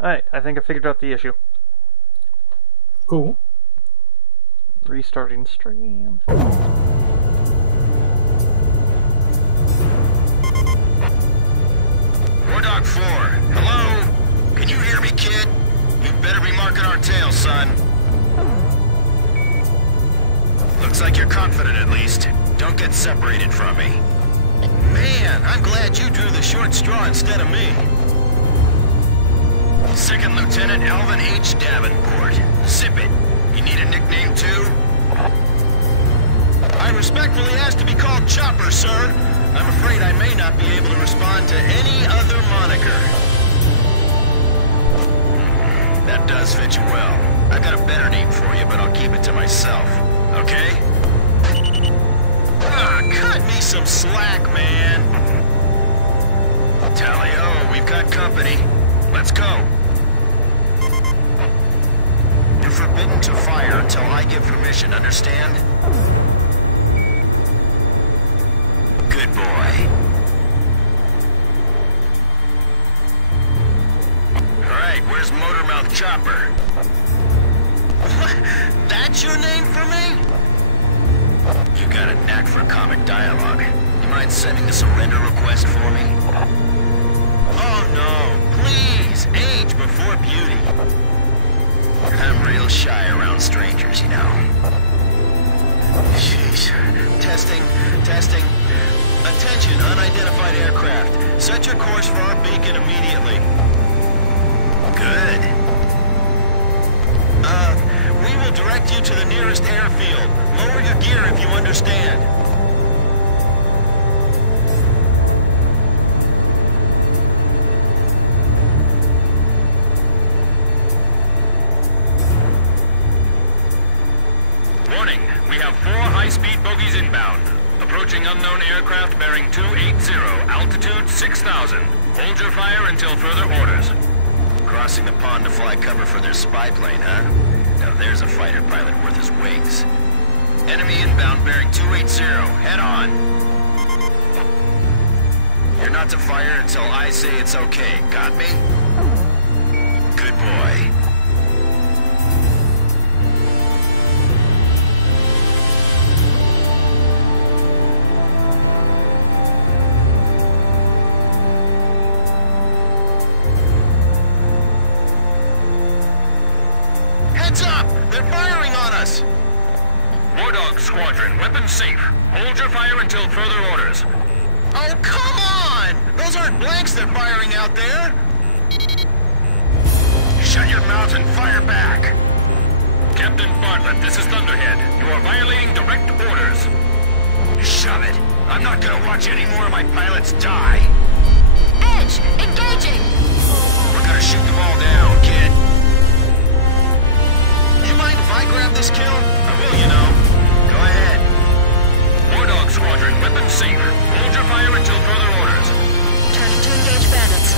Alright, I think I figured out the issue. Cool. Restarting stream. Dog 4, hello? Can you hear me, kid? You better be marking our tail, son. Looks like you're confident, at least. Don't get separated from me. Man, I'm glad you drew the short straw instead of me. Second Lieutenant Alvin H. Davenport. Zip it. You need a nickname, too? I respectfully ask to be called Chopper, sir. I'm afraid I may not be able to respond to any other moniker. That does fit you well. I've got a better name for you, but I'll keep it to myself. Okay? Ah, cut me some slack, man. Tally-ho, we've got company. Let's go. You're forbidden to fire until I give permission, understand? Good boy. Alright, where's Motormouth Chopper? That's your name for me? You got a knack for comic dialogue. You mind sending a surrender request for me? Oh no, please, age before beauty. I'm real shy around strangers, you know. Jeez. Testing. Attention, unidentified aircraft. Set your course for our beacon immediately. Good. We will direct you to the nearest airfield. Lower your gear if you understand. Warning, we have 4 high-speed bogies inbound. Approaching unknown aircraft bearing 280, altitude 6,000. Hold your fire until further orders. Crossing the pond to fly cover for their spy plane, huh? Now there's a fighter pilot worth his wings. Enemy inbound bearing 280. Head on. You're not to fire until I say it's okay. Got me? Good boy. Heads up! They're firing on us! War Dog Squadron, weapons safe. Hold your fire until further orders. Oh, come on! Those aren't blanks they're firing out there! Shut your mouth and fire back! Captain Bartlett, this is Thunderhead. You are violating direct orders. Shove it. I'm not gonna watch any more of my pilots die. Edge, engaging! We're gonna shoot them all down, kid. You mind if I grab this kill? I will, you know. Go ahead. War Dog Squadron, weapons safe. Hold your fire until further orders. Turning to engage bandits.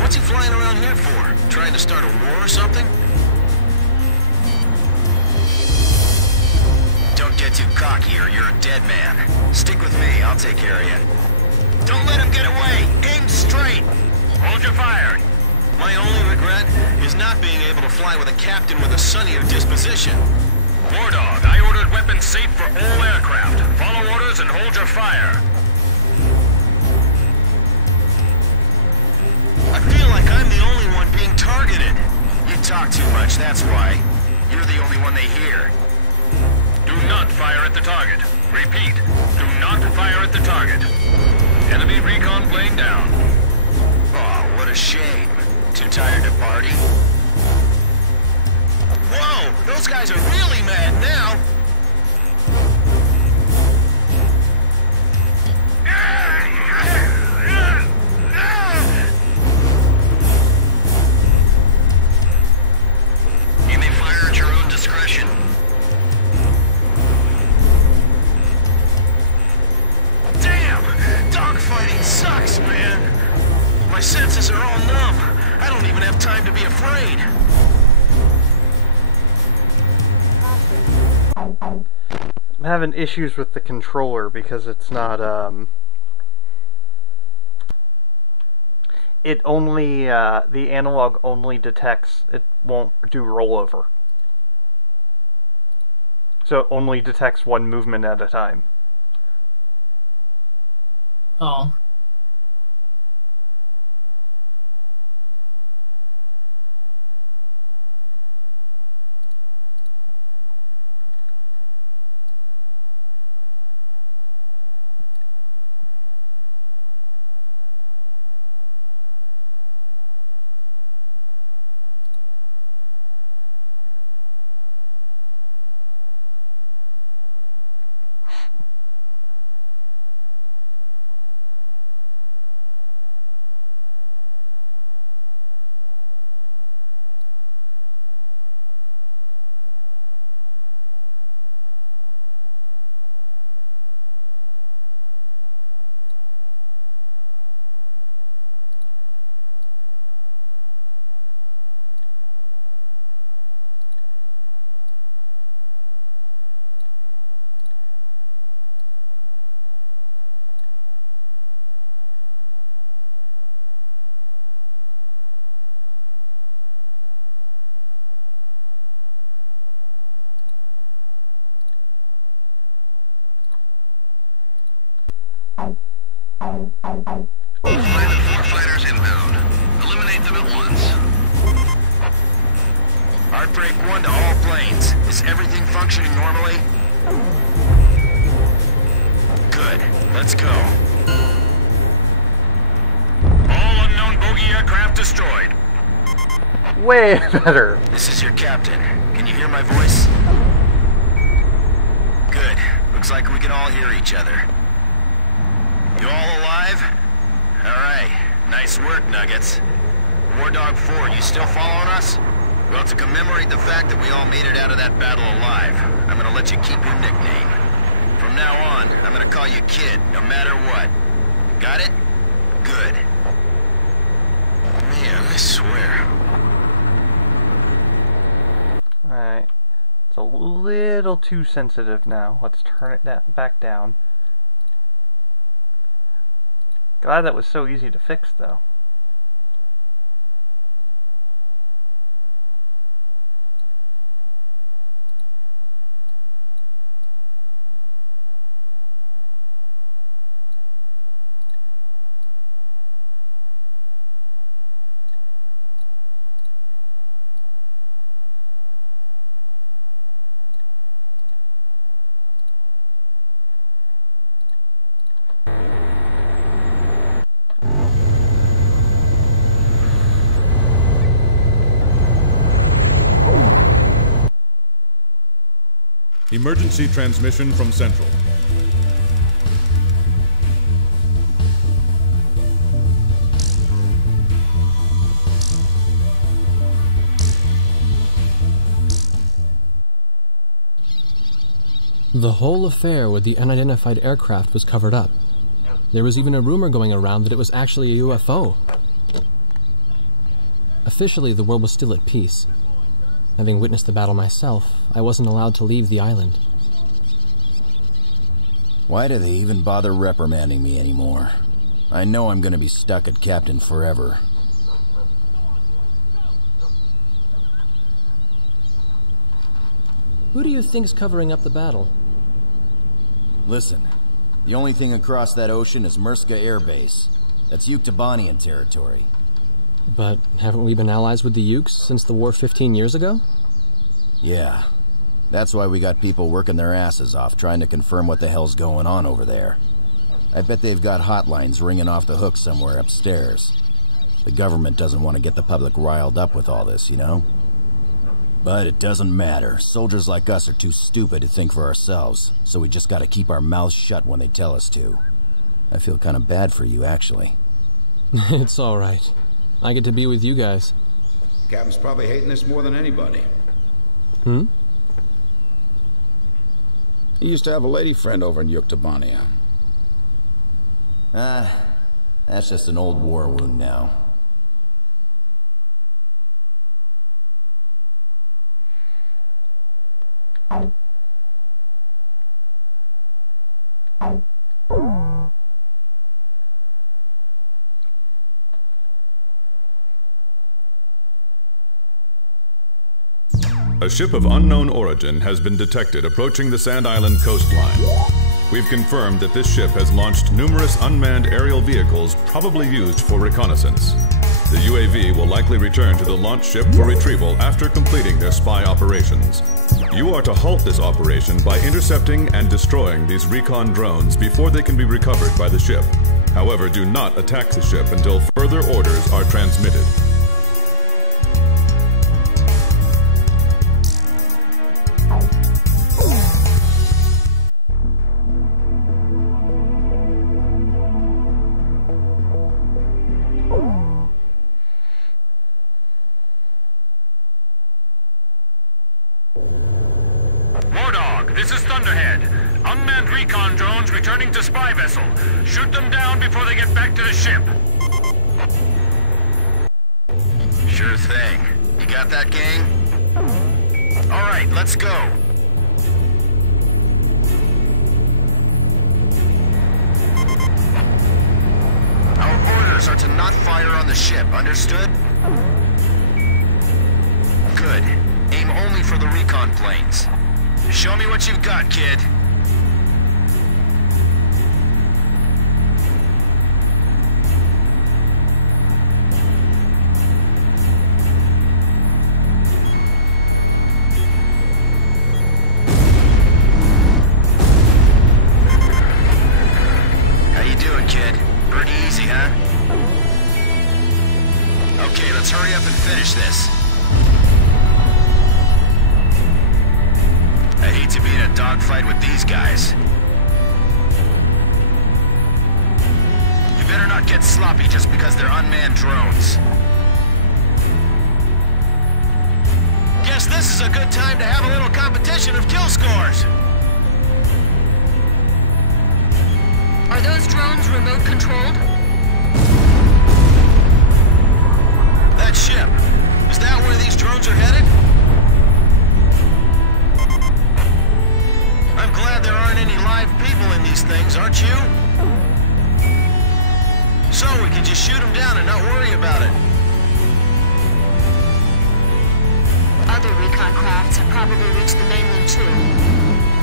What's he flying around here for? Trying to start a war or something? Don't get too cocky or you're a dead man. Stick with me, I'll take care of you. Don't let him get away! Aim straight! Hold your fire! My only regret is not being able to fly with a captain with a sunnier disposition. War Dog, I ordered weapons safe for all aircraft. Follow orders and hold your fire. I feel like I'm the only one being targeted. You talk too much, that's why. You're the only one they hear. Do not fire at the target. Repeat, do not fire at the target. Enemy recon plane down. Oh, what a shame. Too tired to party? Whoa! Those guys are really mad now! You may fire at your own discretion. Damn! Dogfighting sucks, man! My senses are all numb. I don't even have time to be afraid. I'm having issues with the controller because it's not, it only, the analog only detects, it won't do rollover. So it only detects one movement at a time. Oh. Four fighters inbound. Eliminate them at once. Heartbreak 1 to all planes. Is everything functioning normally? Good. Let's go. All unknown bogey aircraft destroyed. Way better. This is your captain. Can you hear my voice? Good. Looks like we can all hear each other. You all alive? Alright. Nice work, Nuggets. War Dog 4, you still following us? Well, to commemorate the fact that we all made it out of that battle alive, I'm gonna let you keep your nickname. From now on, I'm gonna call you Kid, no matter what. Got it? Good. Man, I swear. Alright. It's a little too sensitive now. Let's turn it back down. Glad that was so easy to fix, though. Emergency transmission from Central. The whole affair with the unidentified aircraft was covered up. There was even a rumor going around that it was actually a UFO. Officially, the world was still at peace. Having witnessed the battle myself, I wasn't allowed to leave the island. Why do they even bother reprimanding me anymore? I know I'm gonna be stuck at Captain forever. Who do you think's covering up the battle? Listen, the only thing across that ocean is Murska Air Base. That's Yuktobanian territory. But haven't we been allies with the Ukes since the war 15 years ago? Yeah. That's why we got people working their asses off trying to confirm what the hell's going on over there. I bet they've got hotlines ringing off the hook somewhere upstairs. The government doesn't want to get the public riled up with all this, you know? But it doesn't matter. Soldiers like us are too stupid to think for ourselves, so we just gotta keep our mouths shut when they tell us to. I feel kind of bad for you, actually. It's all right. I get to be with you guys. Captain's probably hating this more than anybody. Hmm? He used to have a lady friend over in Yuktobania. That's just an old war wound now. A ship of unknown origin has been detected approaching the Sand Island coastline. We've confirmed that this ship has launched numerous unmanned aerial vehicles probably used for reconnaissance. The UAV will likely return to the launch ship for retrieval after completing their spy operations. You are to halt this operation by intercepting and destroying these recon drones before they can be recovered by the ship. However, do not attack the ship until further orders are transmitted. This is Thunderhead. Unmanned recon drones returning to spy vessel. Shoot them down before they get back to the ship. Sure thing. You got that, gang? All right, let's go. Our orders are to not fire on the ship, understood? Good. Aim only for the recon planes. Show me what you've got, kid. How you doing, kid? Pretty easy, huh? Okay, let's hurry up and finish this. I hate to be in a dogfight with these guys. You better not get sloppy just because they're unmanned drones. Guess this is a good time to have a little competition of kill scores. Are those drones remote controlled? That ship, is that where these drones are headed? I'm glad there aren't any live people in these things, aren't you? So we can just shoot them down and not worry about it. Other recon crafts have probably reached the mainland too.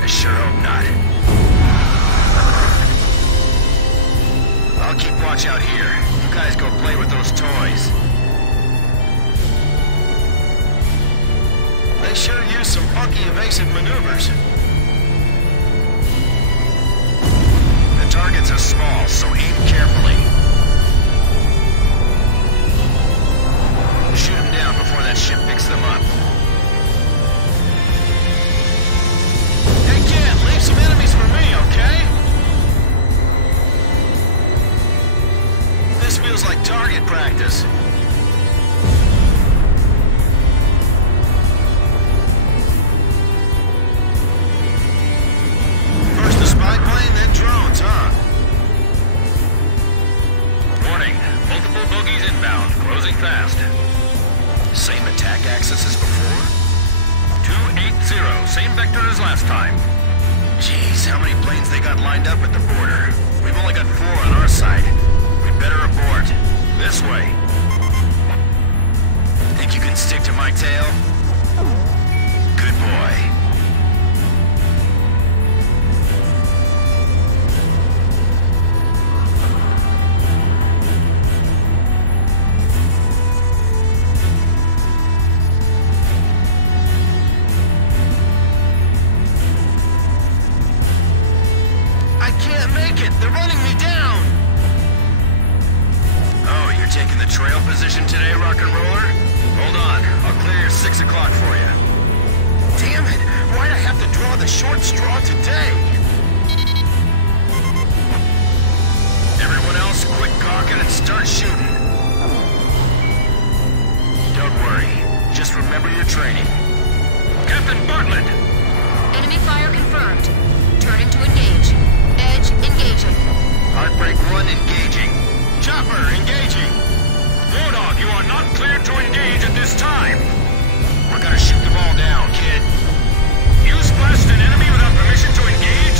I sure hope not. I'll keep watch out here. You guys go play with those toys. They sure use some funky evasive maneuvers. Targets are small, so aim carefully. Shoot them down before that ship picks them up. Hey kid, leave some enemies for me, okay? This feels like target practice. First the spy plane, then drones, huh? Warning, multiple bogies inbound, closing fast. Same attack axis as before? 280, same vector as last time. Jeez, how many planes they got lined up at the border? We've only got 4 on our side. We'd better abort. This way. Think you can stick to my tail? Good boy. I can't make it! They're running me down! Oh, you're taking the trail position today, rock and roller? Hold on, I'll clear your 6 o'clock for you. Damn it! Why'd I have to draw the short straw today? Everyone else, quit gawking and start shooting. Don't worry, just remember your training. Captain Bartlett! Enemy fire confirmed. Turning to engage. Edge engaging. Heartbreak 1 engaging. Chopper engaging. Warthog, you are not cleared to engage at this time. We're gonna shoot them all down, kid. You splashed an enemy without permission to engage?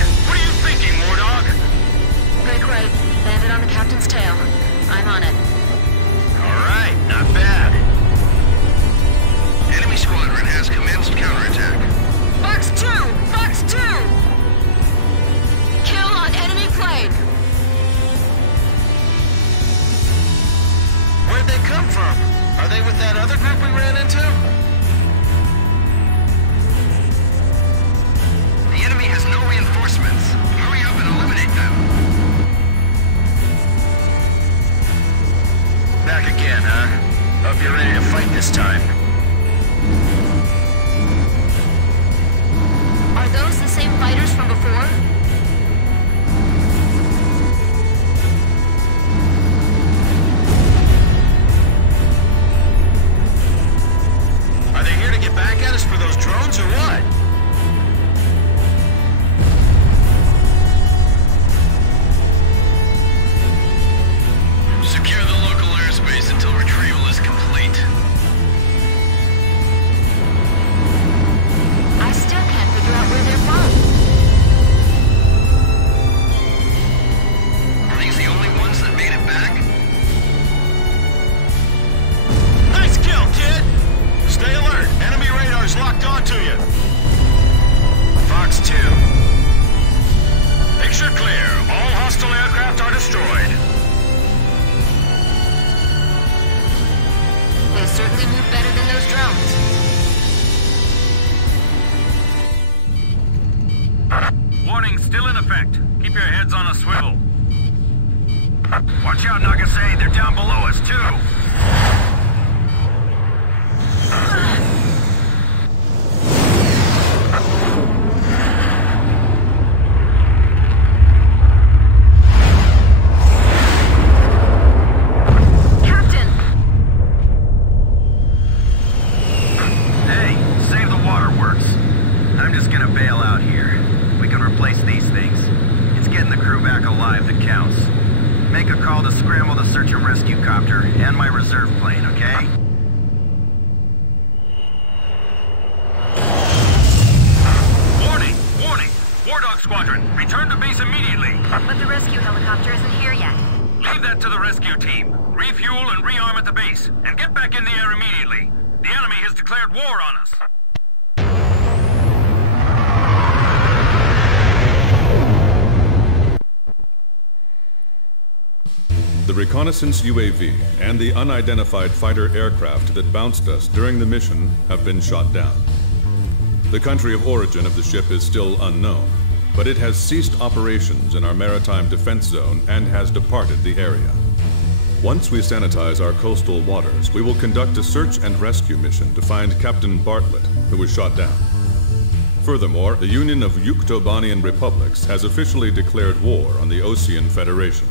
Sector clear. All hostile aircraft are destroyed. They certainly move better than those drones. Warning still in effect. Keep your heads on a swivel. Watch out, Nagase. They're down below us, too. The reconnaissance UAV and the unidentified fighter aircraft that bounced us during the mission have been shot down. The country of origin of the ship is still unknown, but it has ceased operations in our maritime defense zone and has departed the area. Once we sanitize our coastal waters, we will conduct a search and rescue mission to find Captain Bartlett, who was shot down. Furthermore, the Union of Yuktobanian Republics has officially declared war on the Osean Federation.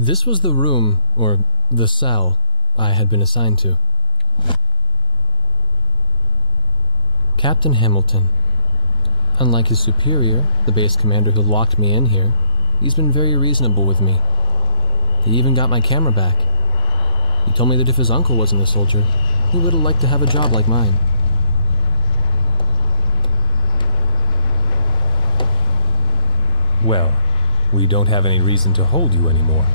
This was the room, or the cell, I had been assigned to. Captain Hamilton. Unlike his superior, the base commander who locked me in here, he's been very reasonable with me. He even got my camera back. He told me that if his uncle wasn't a soldier, he would have liked to have a job like mine. Well, we don't have any reason to hold you anymore.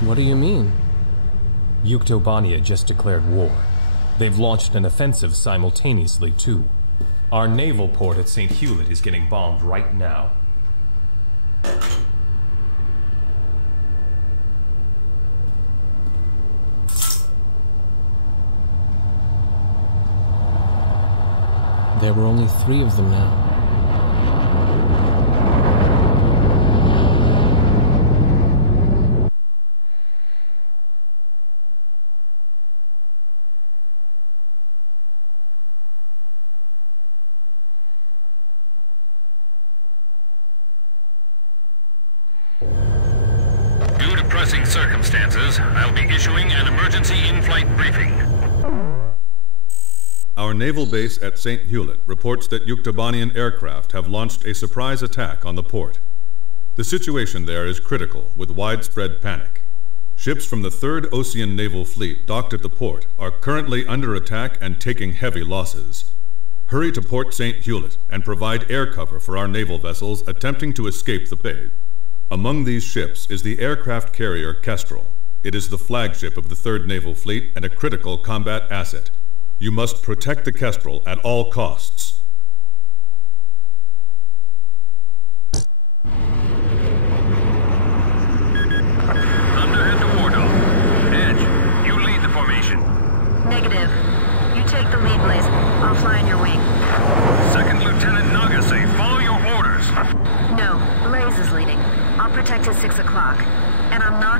What do you mean? Yuktobania just declared war. They've launched an offensive simultaneously, too. Our naval port at St. Hewlett is getting bombed right now. There were only 3 of them now. Circumstances, I'll be issuing an emergency in-flight briefing. Our naval base at St. Hewlett reports that Yuktobanian aircraft have launched a surprise attack on the port. The situation there is critical, with widespread panic. Ships from the 3rd Osean Naval Fleet docked at the port are currently under attack and taking heavy losses. Hurry to Port St. Hewlett and provide air cover for our naval vessels attempting to escape the bay. Among these ships is the aircraft carrier Kestrel. It is the flagship of the 3rd Naval Fleet and a critical combat asset. You must protect the Kestrel at all costs. Underhead to Wardle. Edge, you lead the formation. Negative. You take the lead, Blaze. I'll fly in your wing. 2nd Lieutenant Nagase, follow your orders.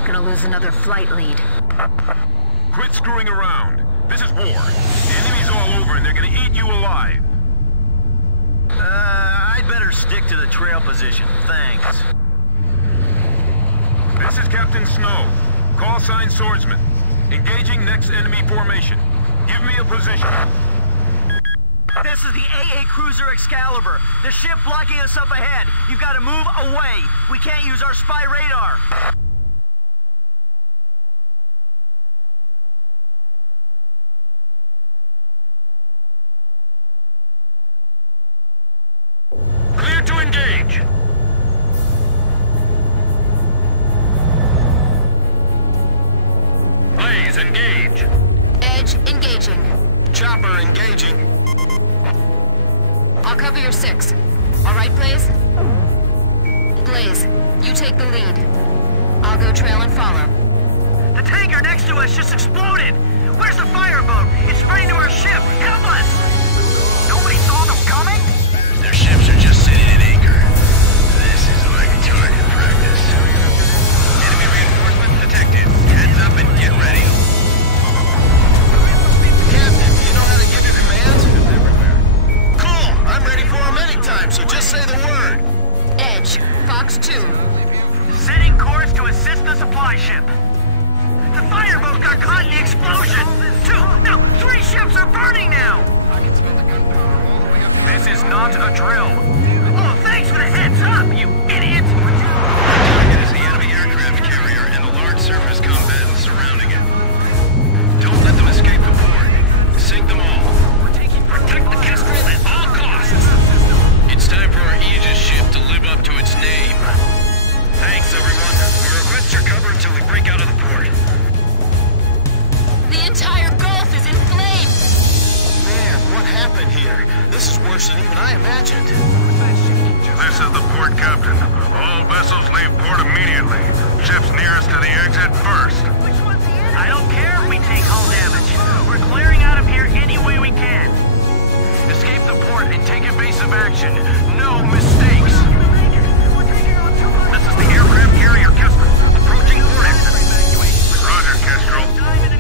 aren't gonna lose another flight lead. Quit screwing around. This is war. The enemy's all over and they're gonna eat you alive. I'd better stick to the trail position, thanks. This is Captain Snow. Call sign Swordsman. Engaging next enemy formation. Give me a position. This is the AA Cruiser Excalibur. The ship blocking us up ahead. You've got to move away. We can't use our spy radar. Clear to engage. Blaze, engage. Edge, engaging. Chopper, engaging. I'll cover your 6. All right, Blaze? Blaze, you take the lead. I'll go trail and follow. The tanker next to us just exploded. Where's the fireboat? It's spreading to our ship. Help us! Nobody saw them coming? Their ships are just sitting at anchor. This is like target practice. Enemy reinforcements detected. Heads up and get ready. Captain, you know how to give your commands? Everywhere. Cool! I'm ready for them anytime, so just say the word. Edge, Fox 2. Setting course to assist the supply ship. The fireboat got caught in the explosion. 3 ships are burning now. I can smell the gunpowder all the way up here. This is not a drill. Oh, thanks for the heads up, you idiot! Target is the enemy aircraft carrier and the large surface combatants surrounding it. Don't let them escape the port. Sink them all. Protect the Kestrel at all costs. It's time for our Aegis ship to live up to its name. Thanks, everyone. We request your cover until we break out of the port. The entire Gulf is in flames! Man, what happened here? This is worse than even I imagined. This is the port captain. All vessels leave port immediately. Ships nearest to the exit first. I don't care if we take hull damage. We're clearing out of here any way we can. Escape the port and take evasive action. No mistakes. This is the aircraft carrier Kestrel. Approaching port exit. Roger, Kestrel.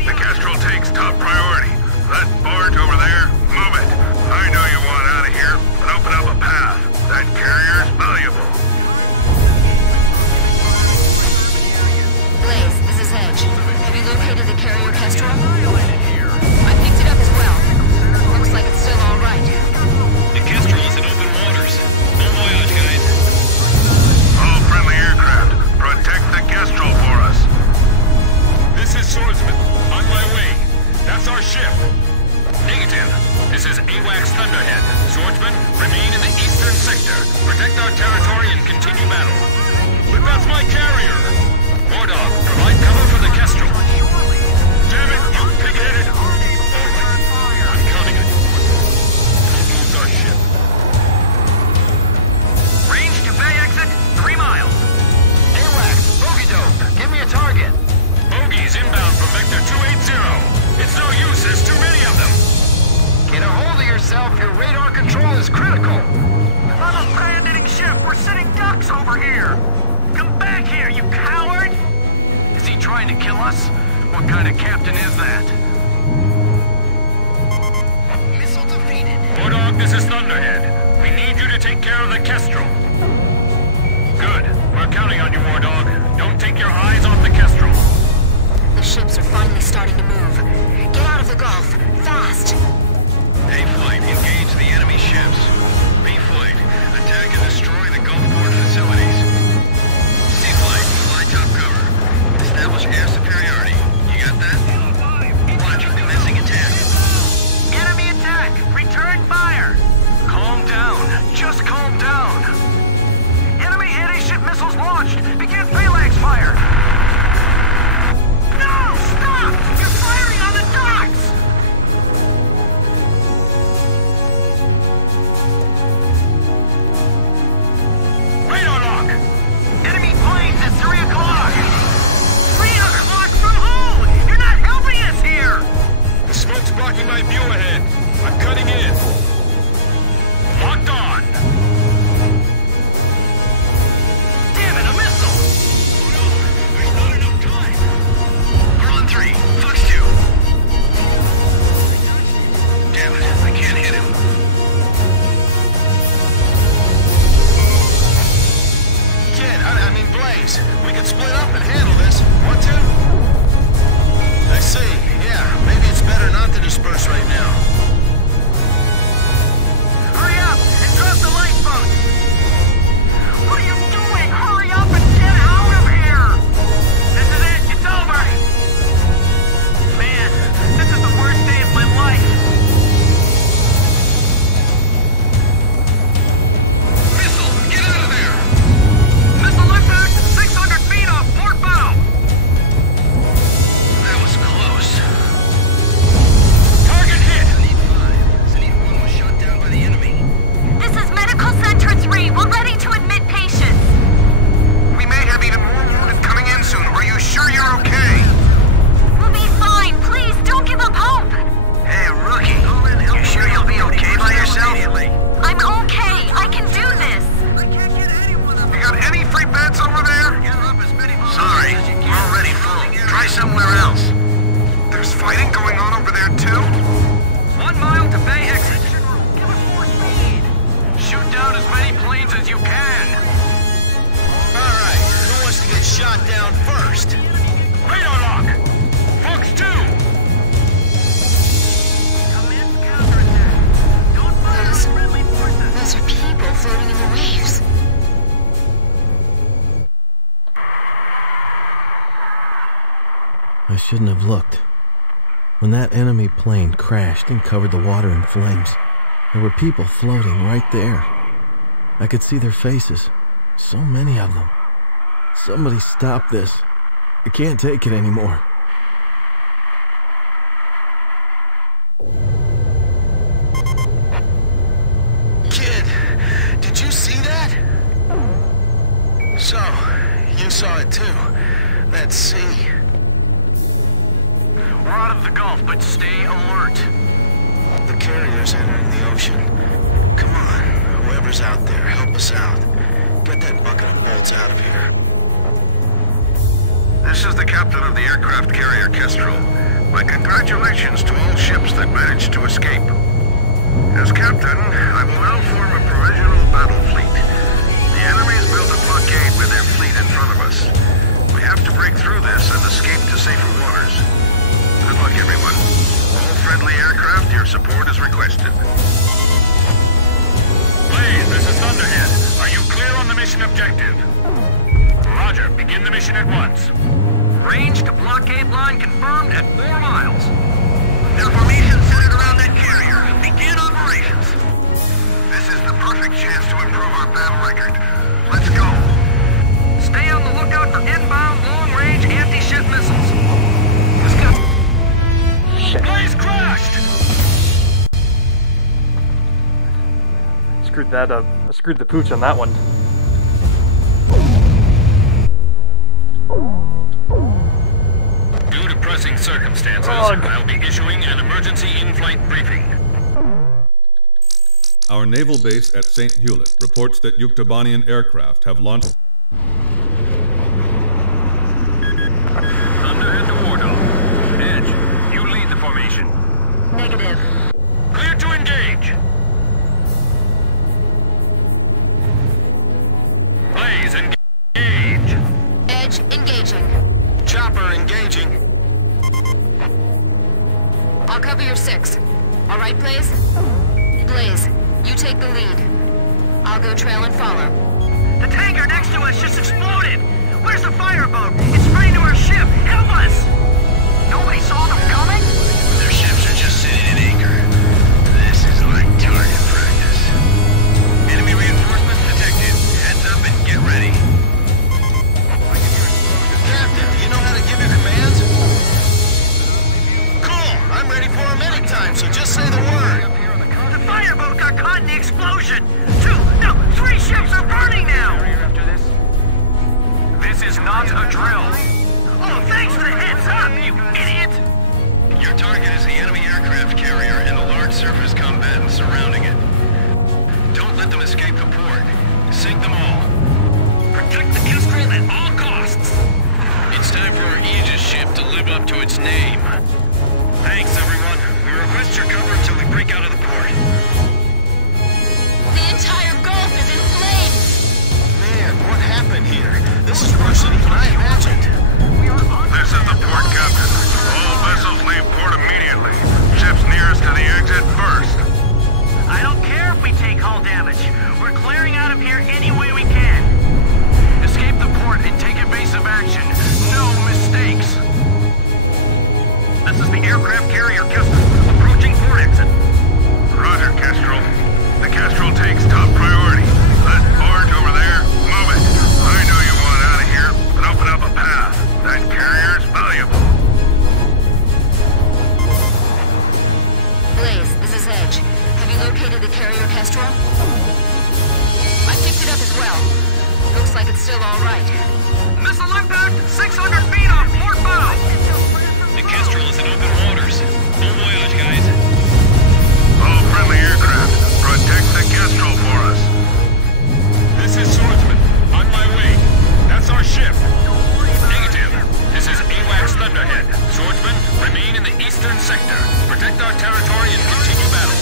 The Kestrel takes top priority. That barge over there, move it. I know you want out of here, but open up a path. That carrier's valuable. Blaze, this is Edge. Have you located the carrier Kestrel? I picked it up as well. Looks like it's still all right. The Kestrel is in open waters. Bon voyage, guys. All friendly aircraft, protect the Kestrel for us. This is Swordsman. On my way. That's our ship. Negative. This is AWACS Thunderhead. Swordsman, remain in the eastern sector. Protect our territory and continue battle. But that's my carrier. Wardog, provide cover for the Kestrel. Damn it, you pig-headed! All right. I'm counting on you. Don't lose our ship. Range to bay exit, 3 miles. AWACS, bogey dope. Give me a target. Bogies inbound from Vector 280. It's no use, there's too many of them. Get a hold of yourself. Your radar control is critical. I'm abandoning ship. We're sitting ducks over here. Come back here, you coward! Is he trying to kill us? What kind of captain is that? Missile defeated. Wardog, this is Thunderhead. We need you to take care of the Kestrel. Good. We're counting on you, Wardog. Don't take your eyes off the Kestrel. The ships are finally starting to move. Get out of the Gulf, fast! A-Flight, engage the enemy ships. B-Flight, attack and destroy the Gulfport facilities. C-Flight, fly top cover. Establish air superiority. You got that? Watch, commencing attack. Enemy attack! Return fire! Calm down. Just calm down. Enemy anti-ship missiles launched! Begin phalanx fire! No! Stop! You're firing on the docks! Radar lock! Enemy planes at 3 o'clock! 3 o'clock from who? You're not helping us here! The smoke's blocking my view ahead. I'm cutting in. Locked on. Damn it, a missile! There's not enough time. shouldn't have looked. When that enemy plane crashed and covered the water in flames, there were people floating right there. I could see their faces. So many of them. Somebody stop this. I can't take it anymore. Kid, did you see that? So, you saw it too. That sea. We're out of the Gulf, but stay alert. The carrier's entering the ocean. Come on, whoever's out there, help us out. Get that bucket of bolts out of here. This is the captain of the aircraft carrier Kestrel. My congratulations to all ships that managed to escape. As captain, I will now form a provisional battle fleet. The enemy's built a blockade with their fleet in front of us. We have to break through this and escape to safer waters. Good luck, everyone. All friendly aircraft, your support is requested. Blaze, this is Thunderhead. Are you clear on the mission objective? Roger, begin the mission at once. Range to blockade line confirmed at 4 miles. Their formation centered around that carrier. Begin operations. This is the perfect chance to improve our battle record. Let's go. Stay on the lookout for inbound long-range anti-ship missiles. Let's go. Shit. Blaze crashed! Screwed that up. I screwed the pooch on that one. Due to pressing circumstances, I'll be issuing an emergency in-flight briefing. Our naval base at St. Hewlett reports that Yuktobanian aircraft have launched... Thunderhead to Wardog. Edge, you lead the formation. Negative. Clear to engage. Blaze, engage. Edge engaging. Chopper engaging. I'll cover your 6. All right, Blaze? Blaze, you take the lead. I'll go trail and follow. The tanker next to us just exploded! Where's the fireboat? It's spraying to our ship! Help us! Nobody saw them coming? Their ships are just sitting at anchor. This is like target practice. Enemy reinforcements detected. Heads up and get ready. Captain, do you know how to give your commands? Cool! I'm ready for them anytime, so just say the word. The fireboat got caught in the explosion! 3 ships are burning now! This is not a drill. Oh, thanks for the heads up, you idiot! Your target is the enemy aircraft carrier and the large surface combatants surrounding it. Don't let them escape the port. Sink them all. Protect the Kestrel at all costs! It's time for our Aegis ship to live up to its name. Thanks, everyone. We request your cover until we break out of the port. The entire Gulf is in flames! Man, what happened here? This is worse than even I imagined. This is the port captain. All vessels leave port immediately. Ships nearest to the exit first. I don't care if we take hull damage. We're clearing out of here any way we can. Escape the port and take evasive action. No mistakes. This is the aircraft carrier Kestrel, approaching port exit. Roger, Kestrel. The Kestrel takes top priority. That barge over there, move it. I know you want out of here, but open up a path. That carrier's valuable. Blaze, this is Edge. Have you located the carrier Kestrel? I picked it up as well. Looks like it's still all right. Missile impact 600 feet off port bow. The Kestrel is in open waters. Bon voyage, guys. All friendly aircraft, protect the Kestrel for us. This is Swordsman. On my way. That's our ship. Negative. This is AWACS Thunderhead. Swordsman, remain in the eastern sector. Protect our territory and continue battle.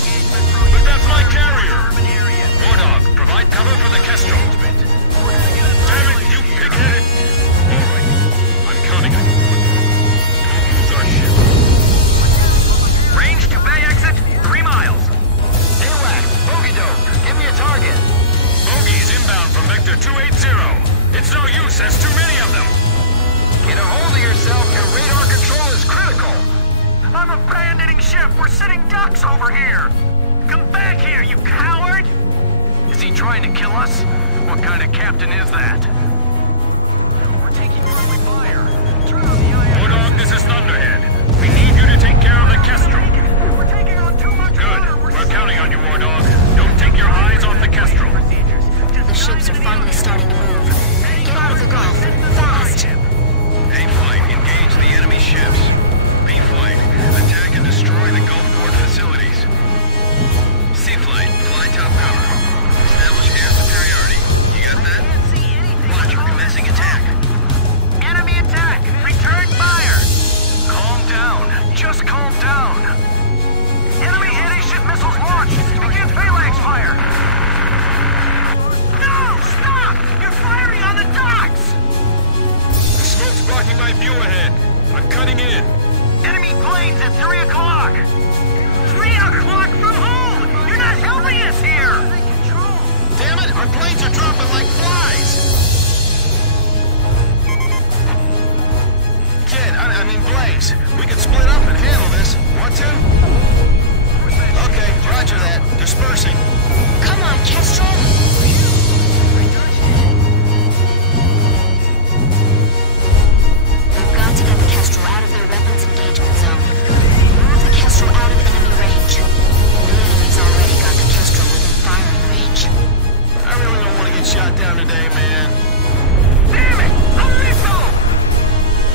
But that's my carrier. Wardog, provide cover for the Kestrel. Damn it, you pig-headed. All right. I'm counting on you. Don't lose our ship. Range to bay exit 3 miles. AWACS, bogey dope. Give me a target. Bogies inbound from Vector 280. It's no use, there's too many of them. Get a hold of yourself. Your radar control is I'm abandoning ship! We're sitting ducks over here! Come back here, you coward! Is he trying to kill us? What kind of captain is that? We're taking friendly fire. Turn on the IS. Bulldog, this is Thunderhead. We need you to take care of the Kestrel. We're taking on too much water. Good. We're counting on you, War Dog. Don't take your eyes off the Kestrel. The ships are finally starting to move. Get out of the Gulf. Fast! A-Flight, engage the enemy ships. B-Flight, attack and destroy the Gulfport facilities. C-Flight, fly top cover. Establish air superiority. You got that? Roger, commencing attack. Enemy attack! Return fire! Calm down. Just calm down. Enemy anti-ship missiles launched. Begin phalanx fire. No! Stop! You're firing on the docks! The smoke's blocking my view ahead. I'm cutting in. Enemy planes at 3 o'clock! 3 o'clock from whom? You're not helping us here! Damn it, our planes are dropping like flies! Kid, I mean Blaze, we can split up and handle this. Want to? Okay, roger that. Dispersing. Come on, Kestrel! We've got to get the Kestrel out of their weapons engagement zone. Move the Kestrel out of enemy range. The enemy's already got the Kestrel within firing range. I really don't want to get shot down today, man. Damn it! A missile!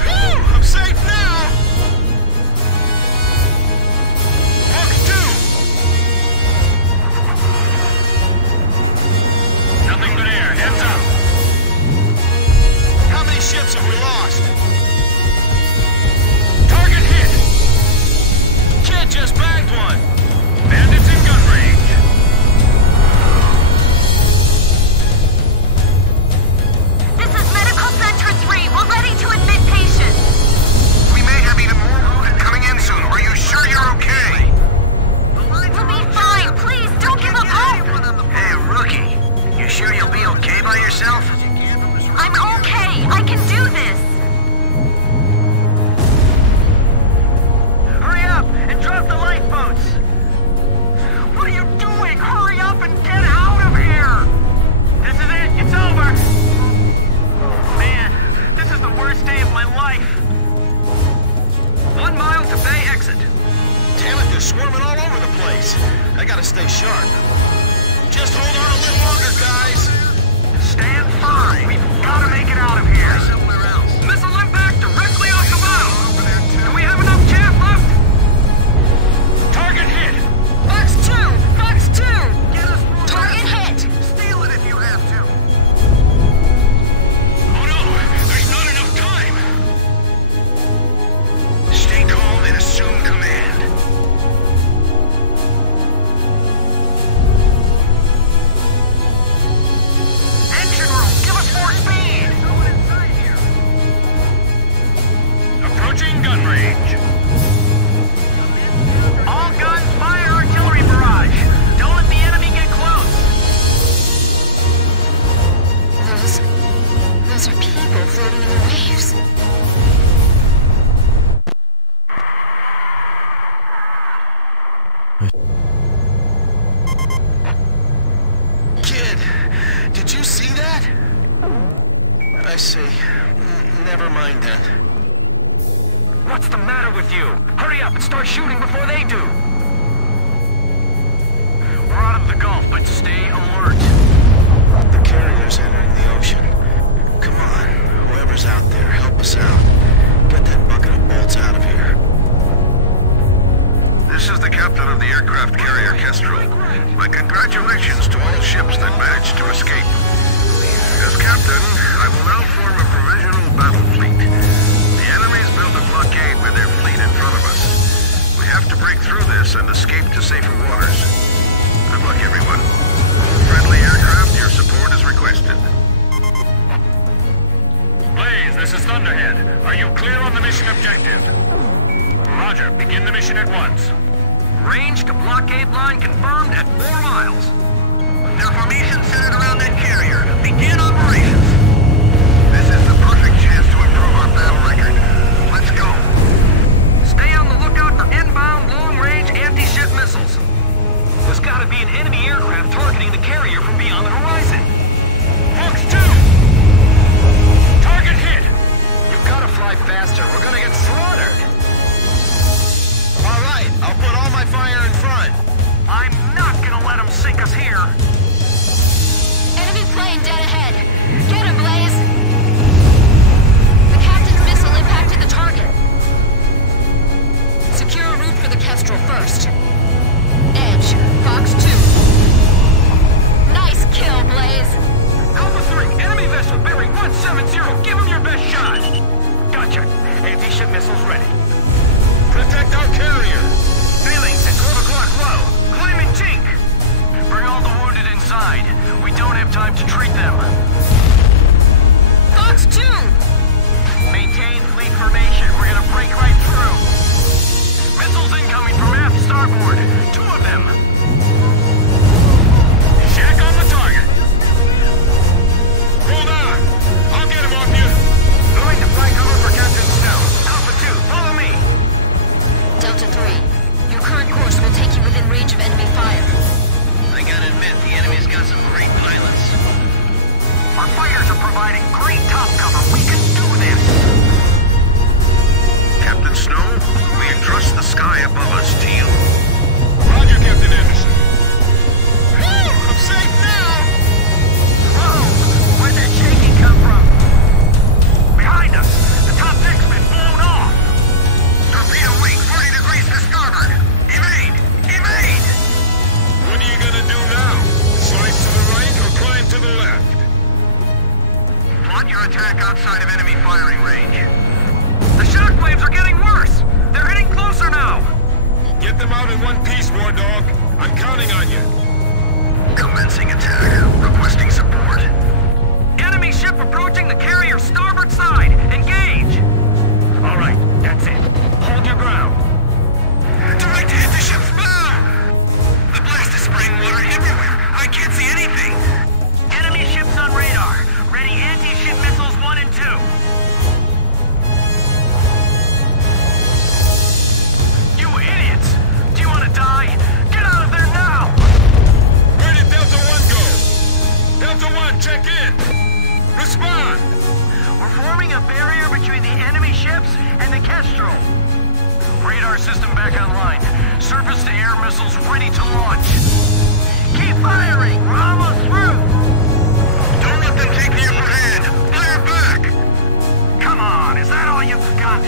Whew, I'm safe now! Box 2! Nothing but air. Heads up. How many ships have we lost? Target hit. Kid just bagged one. Bandits in gun range. This is Medical Center 3. We're ready to admit patients. We may have even more wounded coming in soon. Are you sure you're okay? We'll be fine. Please, don't give up hope. Hey, rookie. You sure you'll be okay by yourself? I'm okay. I can do this. Hurry up and drop the lifeboats! What are you doing? Hurry up and get out of here! This is it. It's over. Man, this is the worst day of my life. 1 mile to Bay exit. Damn it, they're swarming all over the place. I gotta stay sharp. Just hold on a little longer, guys. Stand firm. We've got to make it out of here. Somewhere else. Missile impact directly off the bow. Do we have enough chaff left? Target hit. Box 2! Box 2! Get us more Target gas. hit! Steal it if you have to. Oh no, there's not enough time. Stay calm and assume command. Engine room, give us more speed. Someone inside here. Approaching gun range. All guns fire artillery barrage. Don't let the enemy get close. Those are people floating in the waves. Kid, did you see that? I see. Never mind then. What's the matter with you? Hurry up and start shooting before they do. We're out of the Gulf, but stay alert. The carrier's entering the ocean. Come on, whoever's out there, help us out. Get that bucket of bolts out of here. This is the captain of the aircraft carrier Kestrel. My congratulations to all ships that managed to escape. As captain, I will now form a provisional battle fleet. The enemy's built a blockade with their fleet in front of us. We have to break through this and escape to safer waters. Good luck, everyone. All friendly aircraft, your support is requested. Blaze, this is Thunderhead. Are you clear on the mission objective? Roger, begin the mission at once. Range to blockade line confirmed at 4 miles. Their formation centered around that carrier. Begin operations. This is the perfect chance to improve our battle record. Let's go. Stay on the lookout for 7-0, give him your best shot! Gotcha. Anti-ship missiles ready. Protect our carrier! Feelings at 12 o'clock low. Climbing chink! Bring all the wounded inside. We don't have time to treat them. Fox 2! Maintain fleet formation. We're gonna break right through. Missiles incoming from aft starboard. 2 of them. Shack on the target. Hold on. I'll get him off you. Going to fly cover for Captain Snow. Alpha 2, follow me. Delta 3, your current course will take you within range of enemy fire. I gotta admit, the enemy's got some great pilots. Our fighters are providing great top cover. We can do this. Captain Snow, we entrust the sky above us to you. Roger, Captain Anderson. Whew, I'm safe now. Whoa, where'd that shaking come from? Behind us, the top deck's been blown off. Torpedo wing 40 degrees to starboard. Evade! Evade! What are you gonna do now? Slice to the right or climb to the left? Plot your attack outside of enemy firing range. The shockwaves are getting worse! They're hitting closer now! Get them out in one piece, War Dog. I'm counting on you. Commencing attack. Requesting support. Enemy ship approaching the carrier starboard side! Engage! All right, that's it. Hold your ground. Direct hit the ship's bow! The blast is spraying water everywhere. I can't see anything. Enemy ships on radar. Ready anti-ship missiles 1 and 2. You idiots! Do you want to die? Get out of there now! Where did Delta 1 go? Delta 1, check in. Respond! We're forming a barrier between the enemy ships and the Kestrel. Radar system back online. Surface-to-air missiles ready to launch. Keep firing! We're almost through! Don't let them take the upper hand. Fire back! Come on, is that all you've got?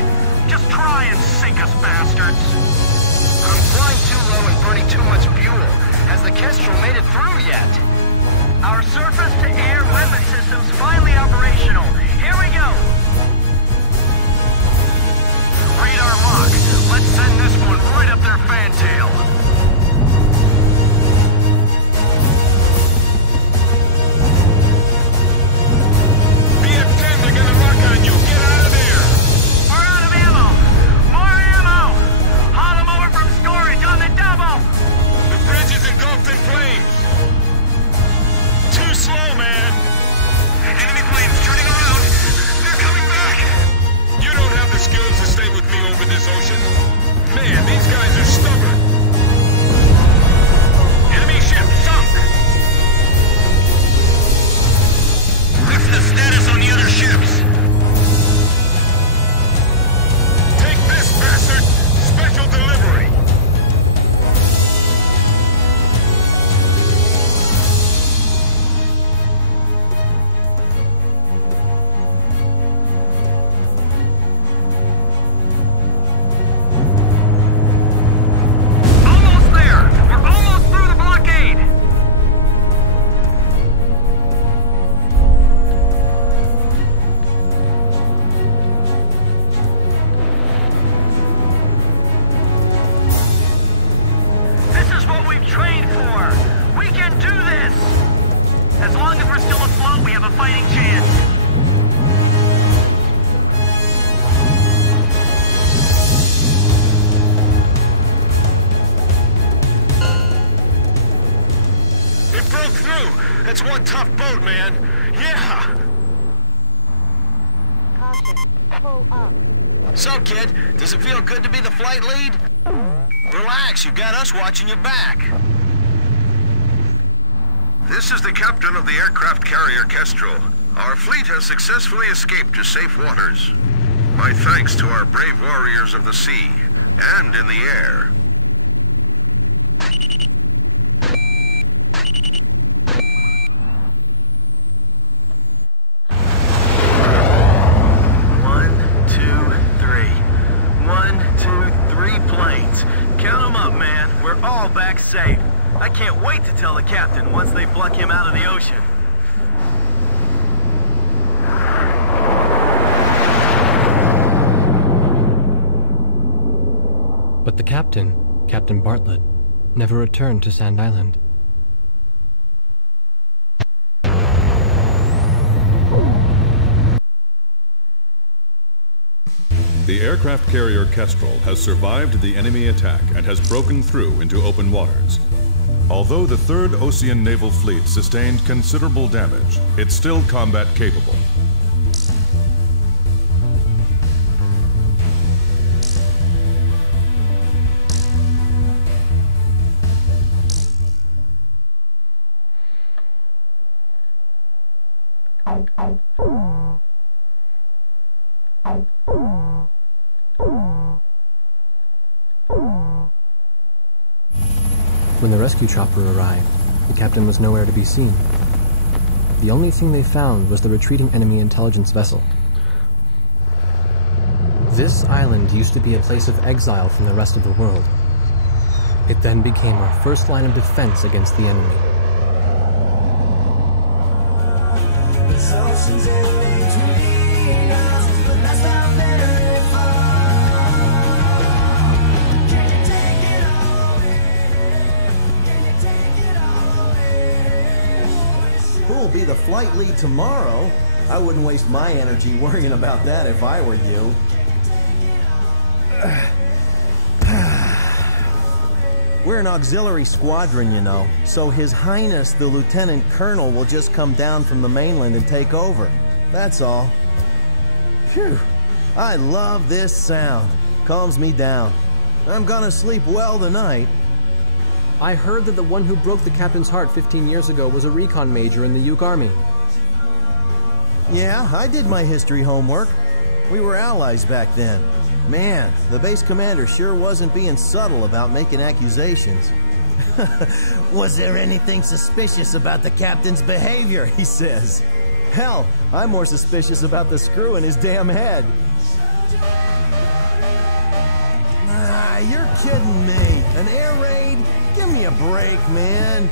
Just try and sink us, bastards! I'm flying too low and burning too much fuel. Has the Kestrel made it through yet? Our surface-to-air weapon system's finally operational. Here we go! Radar lock. Let's send this one right up their fantail. BF-10, they're gonna lock on you. Get out of there. We're out of ammo! More ammo! Haul them over from storage on the double! The bridge is engulfed in flames. Too slow, man. Enemy planes turning around. They're coming back. You don't have the skills to stay with me over this ocean. Man, these guys are stubborn. Enemy ship sunk. What's the status on the other ships? Take this, bastard. Special delivery. Almost there! We're almost through the blockade! This is what we've trained for! We can do this! As long as we're still afloat, we have a fighting chance. It broke through. That's one tough boat, man. Yeah. Caution. Pull up. So, kid, does it feel good to be the flight lead? Relax, you've got us watching your back. This is the captain of the aircraft carrier Kestrel. Our fleet has successfully escaped to safe waters. My thanks to our brave warriors of the sea and in the air. Safe. I can't wait to tell the captain once they pluck him out of the ocean. But the captain, Captain Bartlett, never returned to Sand Island. The aircraft carrier Kestrel has survived the enemy attack and has broken through into open waters. Although the 3rd Ocean Naval Fleet sustained considerable damage, it's still combat capable. When the rescue chopper arrived, the captain was nowhere to be seen. The only thing they found was the retreating enemy intelligence vessel. This island used to be a place of exile from the rest of the world. It then became our first line of defense against the enemy. Who'll be the flight lead tomorrow? I wouldn't waste my energy worrying about that if I were you. We're an auxiliary squadron, you know, so His Highness the Lieutenant Colonel will just come down from the mainland and take over. That's all. Phew. I love this sound. Calms me down. I'm gonna sleep well tonight. I heard that the one who broke the captain's heart 15 years ago was a recon major in the Uke Army. Yeah, I did my history homework. We were allies back then. Man, the base commander sure wasn't being subtle about making accusations. Was there anything suspicious about the captain's behavior, he says. Hell, I'm more suspicious about the screw in his damn head. Ah, you're kidding me. An air raid? Give me a break, man.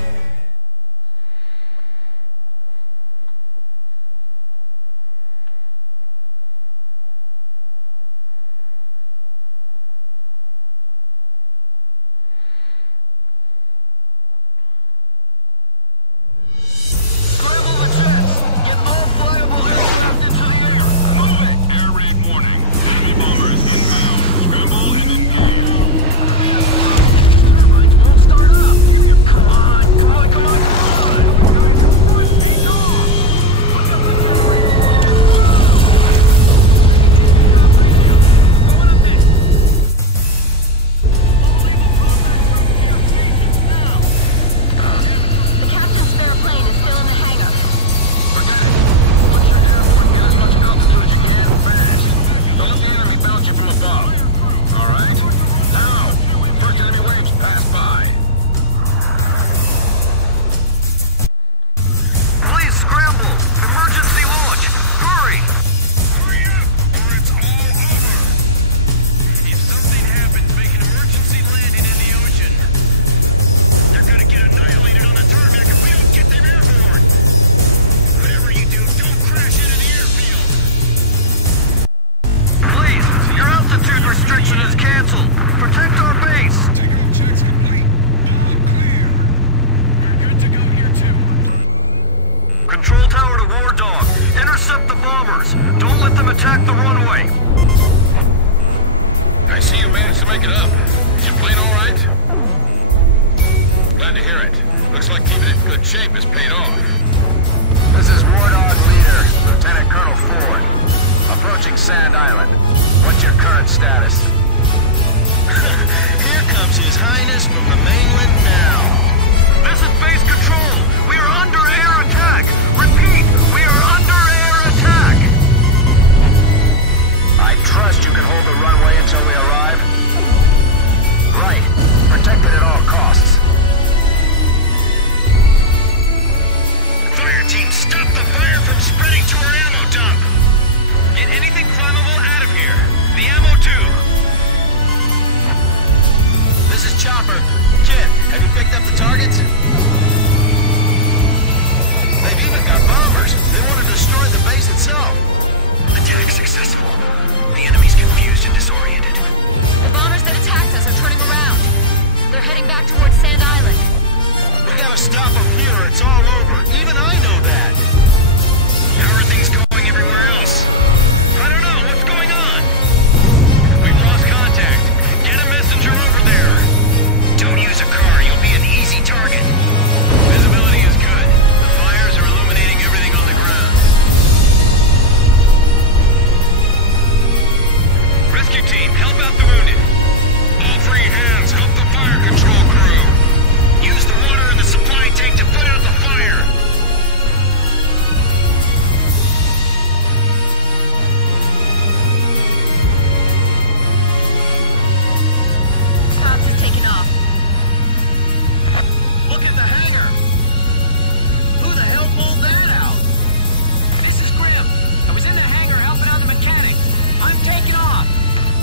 Stop the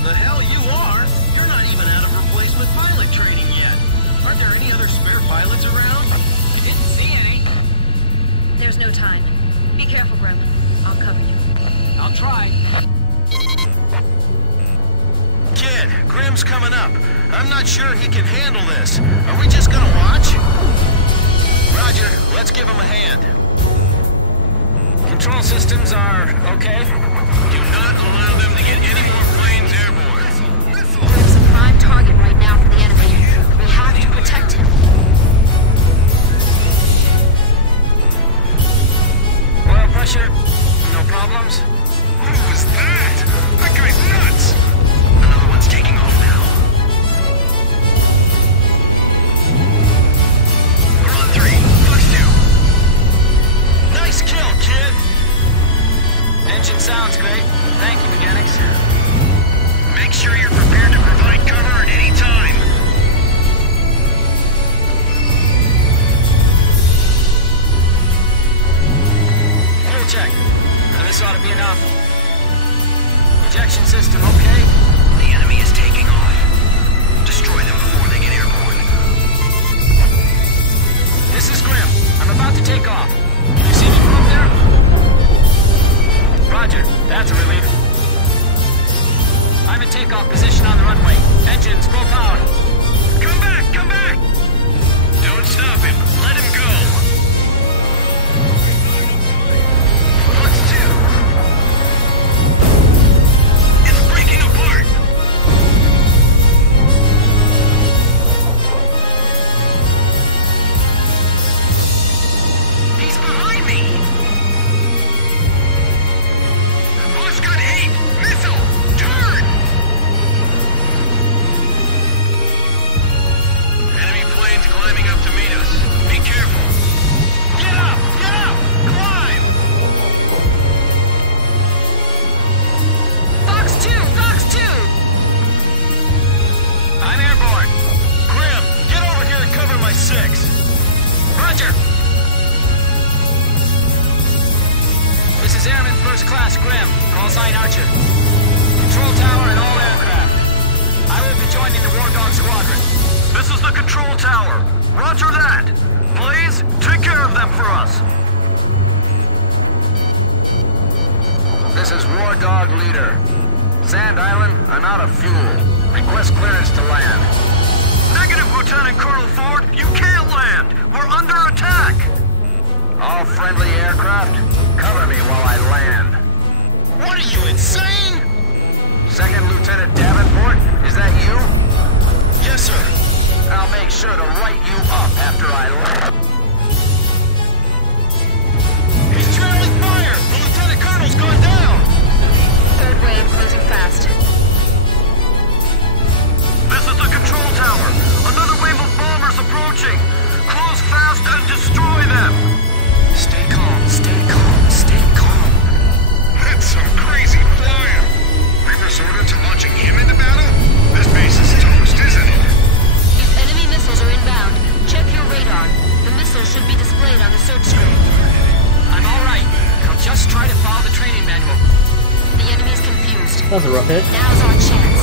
The hell you are? You're not even out of replacement pilot training yet. Aren't there any other spare pilots around? Didn't see any. There's no time. Be careful, Grim. I'll cover you. I'll try. Kid, Grim's coming up. I'm not sure he can handle this. Are we just gonna watch? Roger, let's give him a hand. Control systems are okay. Do not allow them to get any more planes airborne. Grim's a prime target right now for the enemy. We have to protect him. Oil pressure, no problems. Who was that? That guy's nuts! Another one's taking off now. We're on 3, Fox 2. Nice kill, kid! Engine sounds great. Thank you, mechanics. Make sure you're prepared to provide cover at any time. Fuel check. This ought to be enough. Ejection system okay? The enemy is taking off. Destroy them before they get airborne. This is Grim. I'm about to take off. Can you see me from up there? Roger. That's a relief. I'm in takeoff position on the runway. Engines full power. Come back! Come back! Don't stop him. Let him go. Fox 2. It's breaking apart. He's behind me. Boss got 8. Missile. Turn. Enemy planes climbing up to meet us. Be careful. Get up! Get up! Climb! Fox 2! Fox 2! I'm airborne. Grim, get over here and cover my 6. Roger. This is Airman First Class Grim. Call sign Archer. Control tower and all aircraft. I will be joining the War Dog Squadron. This is the control tower. Roger that. Please, take care of them for us. This is War Dog Leader. Sand Island, I'm out of fuel. Request clearance to land. Negative, Lieutenant Colonel Ford. You can't land. We're under attack. All friendly aircraft, cover me while I land. What are you, insane? Second Lieutenant Davenport, is that you? Yes, sir. I'll make sure to write you up after I land. He's trailing fire! The Lieutenant Colonel's gone down! Third wave closing fast. This is the control tower. Another wave of bombers approaching. Close fast and destroy them. Stay calm, stay calm, stay calm. That's some crazy flyer. We resorted to launching him into battle? This base is toast, isn't it? If enemy missiles are inbound, check your radar. The missiles should be displayed on the search screen. I'm all right. I'll just try to follow the training manual. The enemy's confused. That was a rough hit. Now's our chance.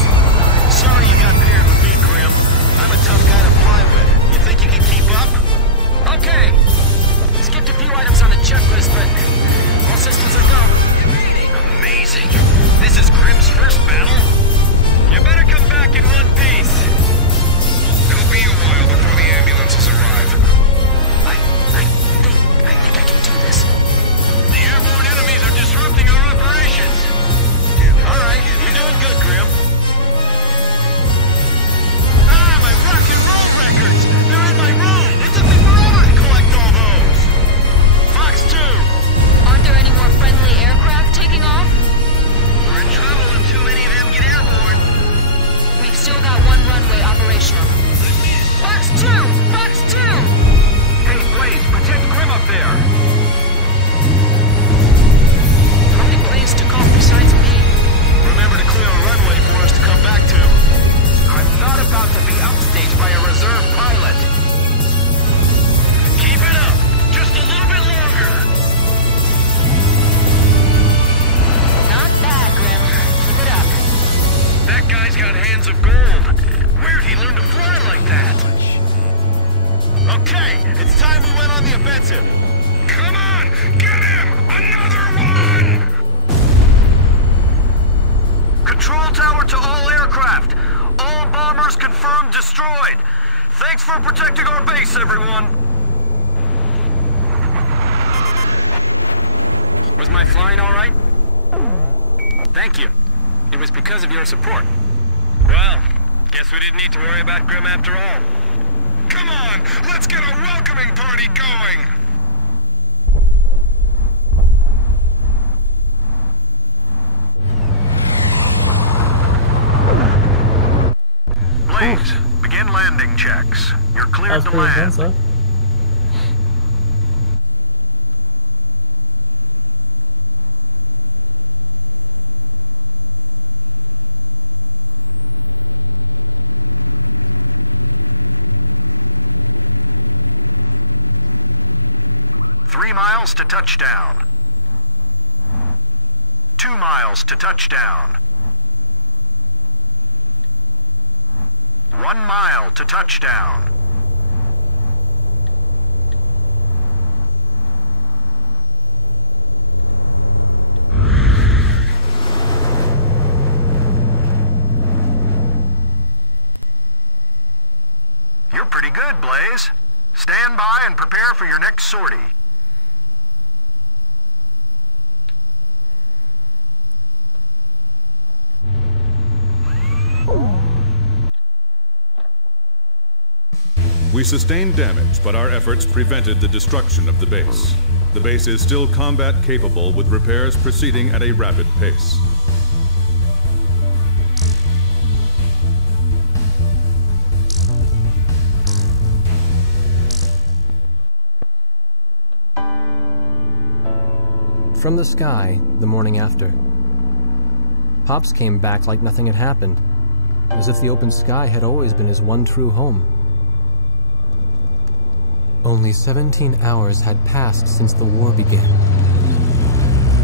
Sorry you got paired with me, Grim. I'm a tough guy to fly with. You think you can keep up? Okay. Skipped a few items on the checklist, but all systems are go. Amazing. This is Grim's first battle? You better come back in one piece. It'll be a while before the ambulances arrive. I think I can do this. The airborne enemies are disrupting our operations. All right, you're doing good, Grim. Ah, my rock and roll records! They're in my room! It took me forever to collect all those! Fox 2! Aren't there any more friendly destroyed. Thanks for protecting our base, everyone. Was my flying all right? Thank you. It was because of your support. Well, guess we didn't need to worry about Grim after all. Come on, let's get a welcoming party going! Blaze, begin landing checks. You're cleared to land. Intense, huh? Three miles to touchdown. 2 miles to touchdown. 1 mile to touchdown. You're pretty good, Blaze. Stand by and prepare for your next sortie. We sustained damage, but our efforts prevented the destruction of the base. The base is still combat capable, with repairs proceeding at a rapid pace. From the sky, the morning after. Pops came back like nothing had happened, as if the open sky had always been his one true home. Only 17 hours had passed since the war began.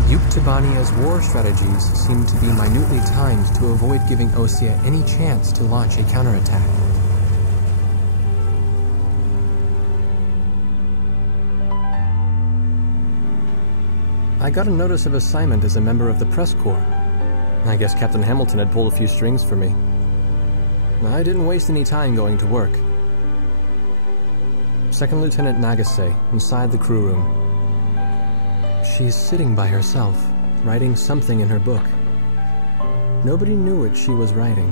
Yuktobania's war strategies seemed to be minutely timed to avoid giving Osea any chance to launch a counterattack. I got a notice of assignment as a member of the press corps. I guess Captain Hamilton had pulled a few strings for me. I didn't waste any time going to work. Second Lieutenant Nagase, inside the crew room. She's sitting by herself, writing something in her book. Nobody knew what she was writing.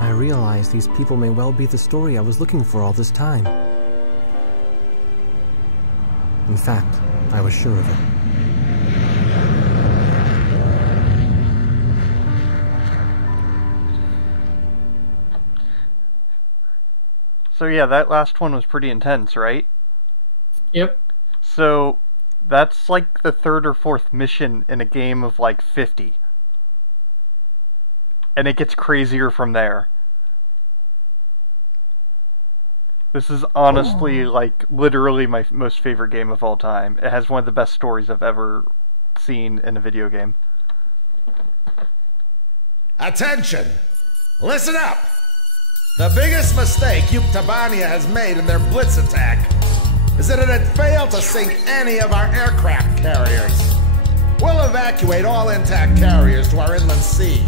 I realized these people may well be the story I was looking for all this time. In fact, I was sure of it. So yeah, that last one was pretty intense, right? Yep. So that's like the third or fourth mission in a game of like 50. And it gets crazier from there. This is honestly, like, literally my most favorite game of all time. It has one of the best stories I've ever seen in a video game. Attention! Listen up! The biggest mistake Yuktobania has made in their blitz attack is that it had failed to sink any of our aircraft carriers. We'll evacuate all intact carriers to our inland sea,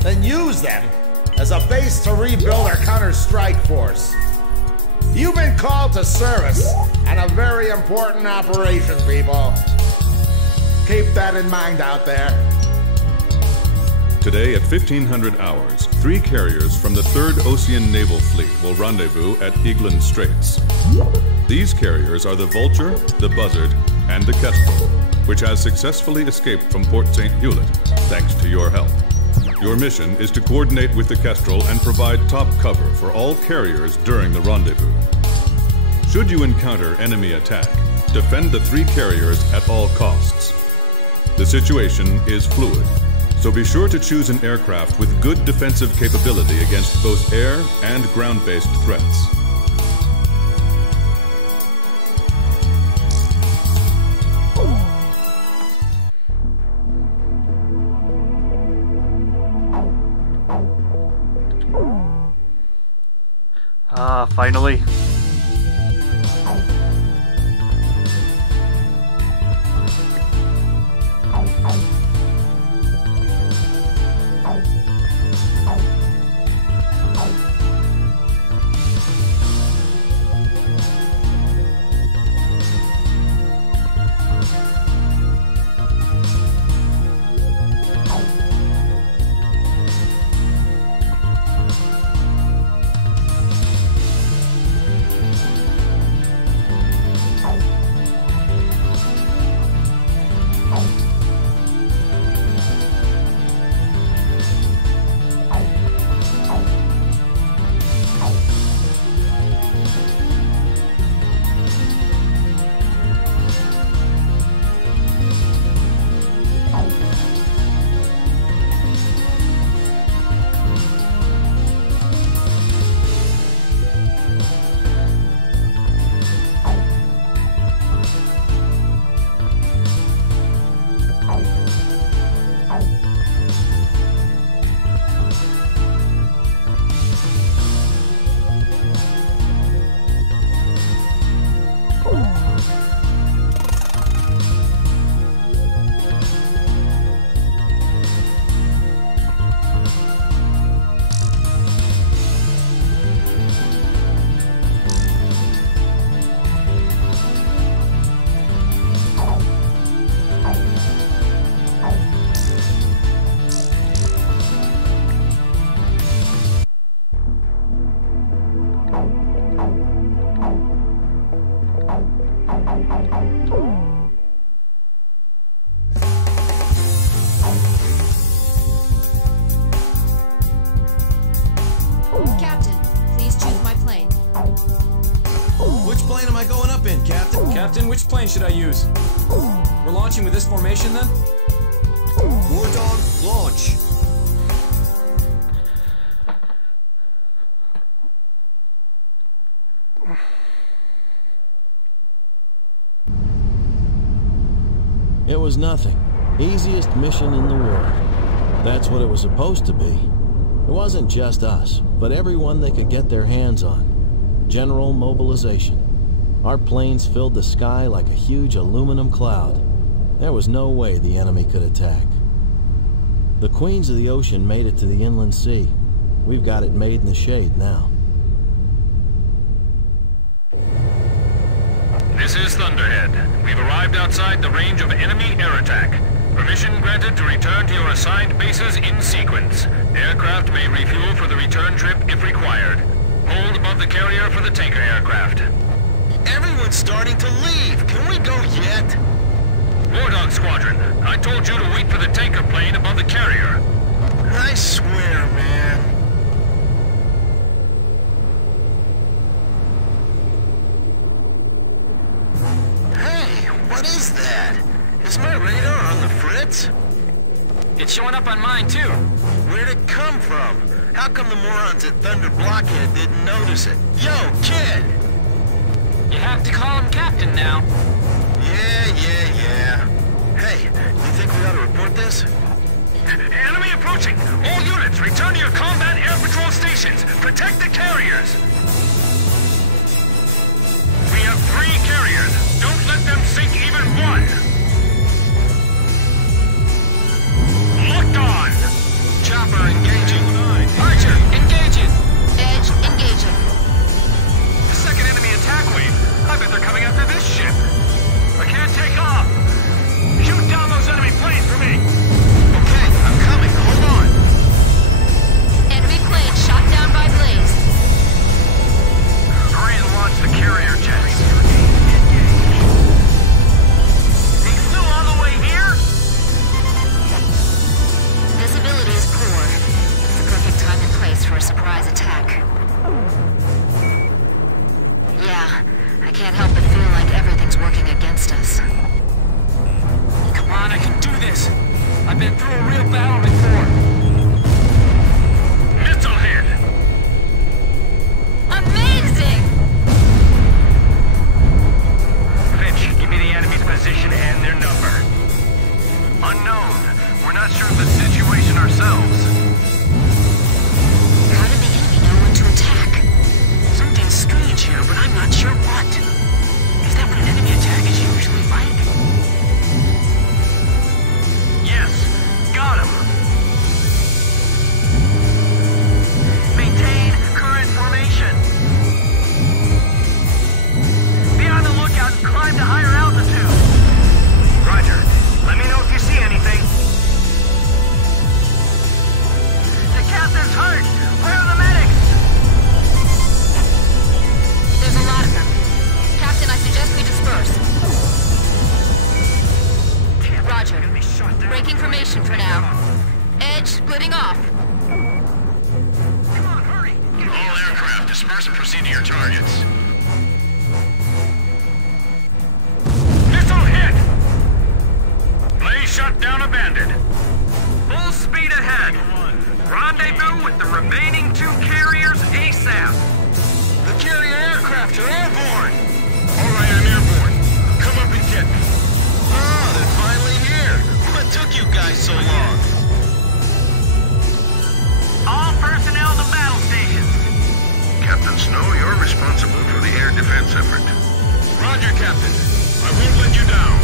then use them as a base to rebuild our counter-strike force. You've been called to service on a very important operation, people. Keep that in mind out there. Today at 1500 hours, 3 carriers from the 3rd Ocean Naval Fleet will rendezvous at Eglin Straits. These carriers are the Vulture, the Buzzard, and the Kestrel, which has successfully escaped from Port St. Hewlett, thanks to your help. Your mission is to coordinate with the Kestrel and provide top cover for all carriers during the rendezvous. Should you encounter enemy attack, defend the 3 carriers at all costs. The situation is fluid, so be sure to choose an aircraft with good defensive capability against both air and ground-based threats. Ah, finally. Captain, please choose my plane. Which plane am I going up in, Captain? Captain, which plane should I use? We're launching with this formation then? War Dog, launch. It was nothing. Easiest mission in the world. That's what it was supposed to be. It wasn't just us, but everyone they could get their hands on. General mobilization. Our planes filled the sky like a huge aluminum cloud. There was no way the enemy could attack. The Queens of the Ocean made it to the inland sea. We've got it made in the shade now. This is Thunderhead. We've arrived outside the range of enemy air attack. Permission granted to return to your assigned bases in sequence. Aircraft may refuel for the return trip if required. Hold above the carrier for the tanker aircraft. Everyone's starting to leave. Can we go yet? War Dog Squadron, I told you to wait for the tanker plane above the carrier. I swear, man. Hey, what is that? Is my radar on the fritz? It's showing up on mine, too. Where'd it come from? How come the morons at Thunder Blockhead didn't notice it? Yo, kid! You have to call him Captain now. Yeah. Hey, you think we ought to report this? Enemy approaching! All units, return to your combat air patrol stations! Protect the carriers! We have 3 carriers! Don't let them sink even one! Locked on! Chopper engaging. Archer, engaging! Edge, engaging. The second enemy attack wave! I bet they're coming after this ship! I can't take off! Shoot down those enemy planes for me! Okay, I'm coming. Hold on. Enemy plane shot down by Blaze. Hurry and launch the carrier jets! They flew all the way here? Visibility is poor. It's the perfect time and place for a surprise attack. Yeah, I can't help but feel like everything's working against us. Come on, I can do this. I've been through a real battle before. Missile hit! Amazing! Finch, give me the enemy's position and their number. Unknown. We're not sure of the situation ourselves. How did the enemy know when to attack? Something's strange here, but I'm not sure what. Is that what an enemy attack is usually like? Yes, got him. Maintain current formation. Be on the lookout and climb to higher altitude. Roger. Let me know if you see anything. The captain's hurt. Where are the medics? There's a lot of them. Captain, I suggest we disperse. Roger. Breaking formation for now. Edge splitting off. Come on, hurry. All aircraft, disperse and proceed to your targets. Missile hit! Blaze shut down a bandit. Full speed ahead. Rendezvous with the remaining 2 carriers ASAP. The carrier aircraft are airborne. All right, I'm airborne. Come up and get me. Oh, they're finally here. What took you guys so long? All personnel to battle stations. Captain Snow, you're responsible for the air defense effort. Roger, Captain. I won't let you down.